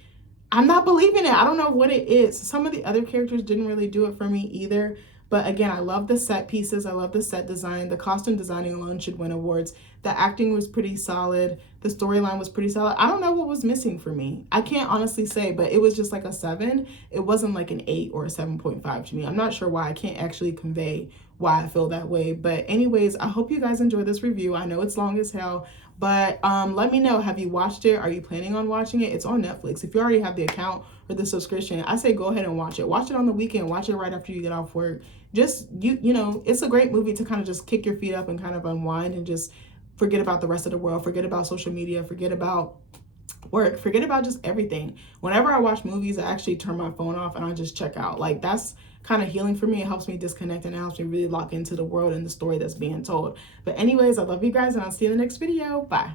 I'm not believing it. I don't know what it is. Some of the other characters didn't really do it for me either. But again, I love the set pieces. I love the set design. The costume designing alone should win awards. The acting was pretty solid. The storyline was pretty solid. I don't know what was missing for me. I can't honestly say, but it was just like a 7. It wasn't like an 8 or a 7.5 to me. I'm not sure why. I can't actually convey why I feel that way. But anyways, I hope you guys enjoyed this review. I know it's long as hell, but let me know, have you watched it? Are you planning on watching it? It's on Netflix. If you already have the account or the subscription, I say go ahead and watch it. Watch it on the weekend. Watch it right after you get off work. Just, you know, it's a great movie to kind of just kick your feet up and kind of unwind and just forget about the rest of the world. Forget about social media. Forget about work. Forget about just everything. Whenever I watch movies, I actually turn my phone off and I just check out. Like, that's kind of healing for me. It helps me disconnect and it helps me really lock into the world and the story that's being told. But anyways, I love you guys and I'll see you in the next video. Bye.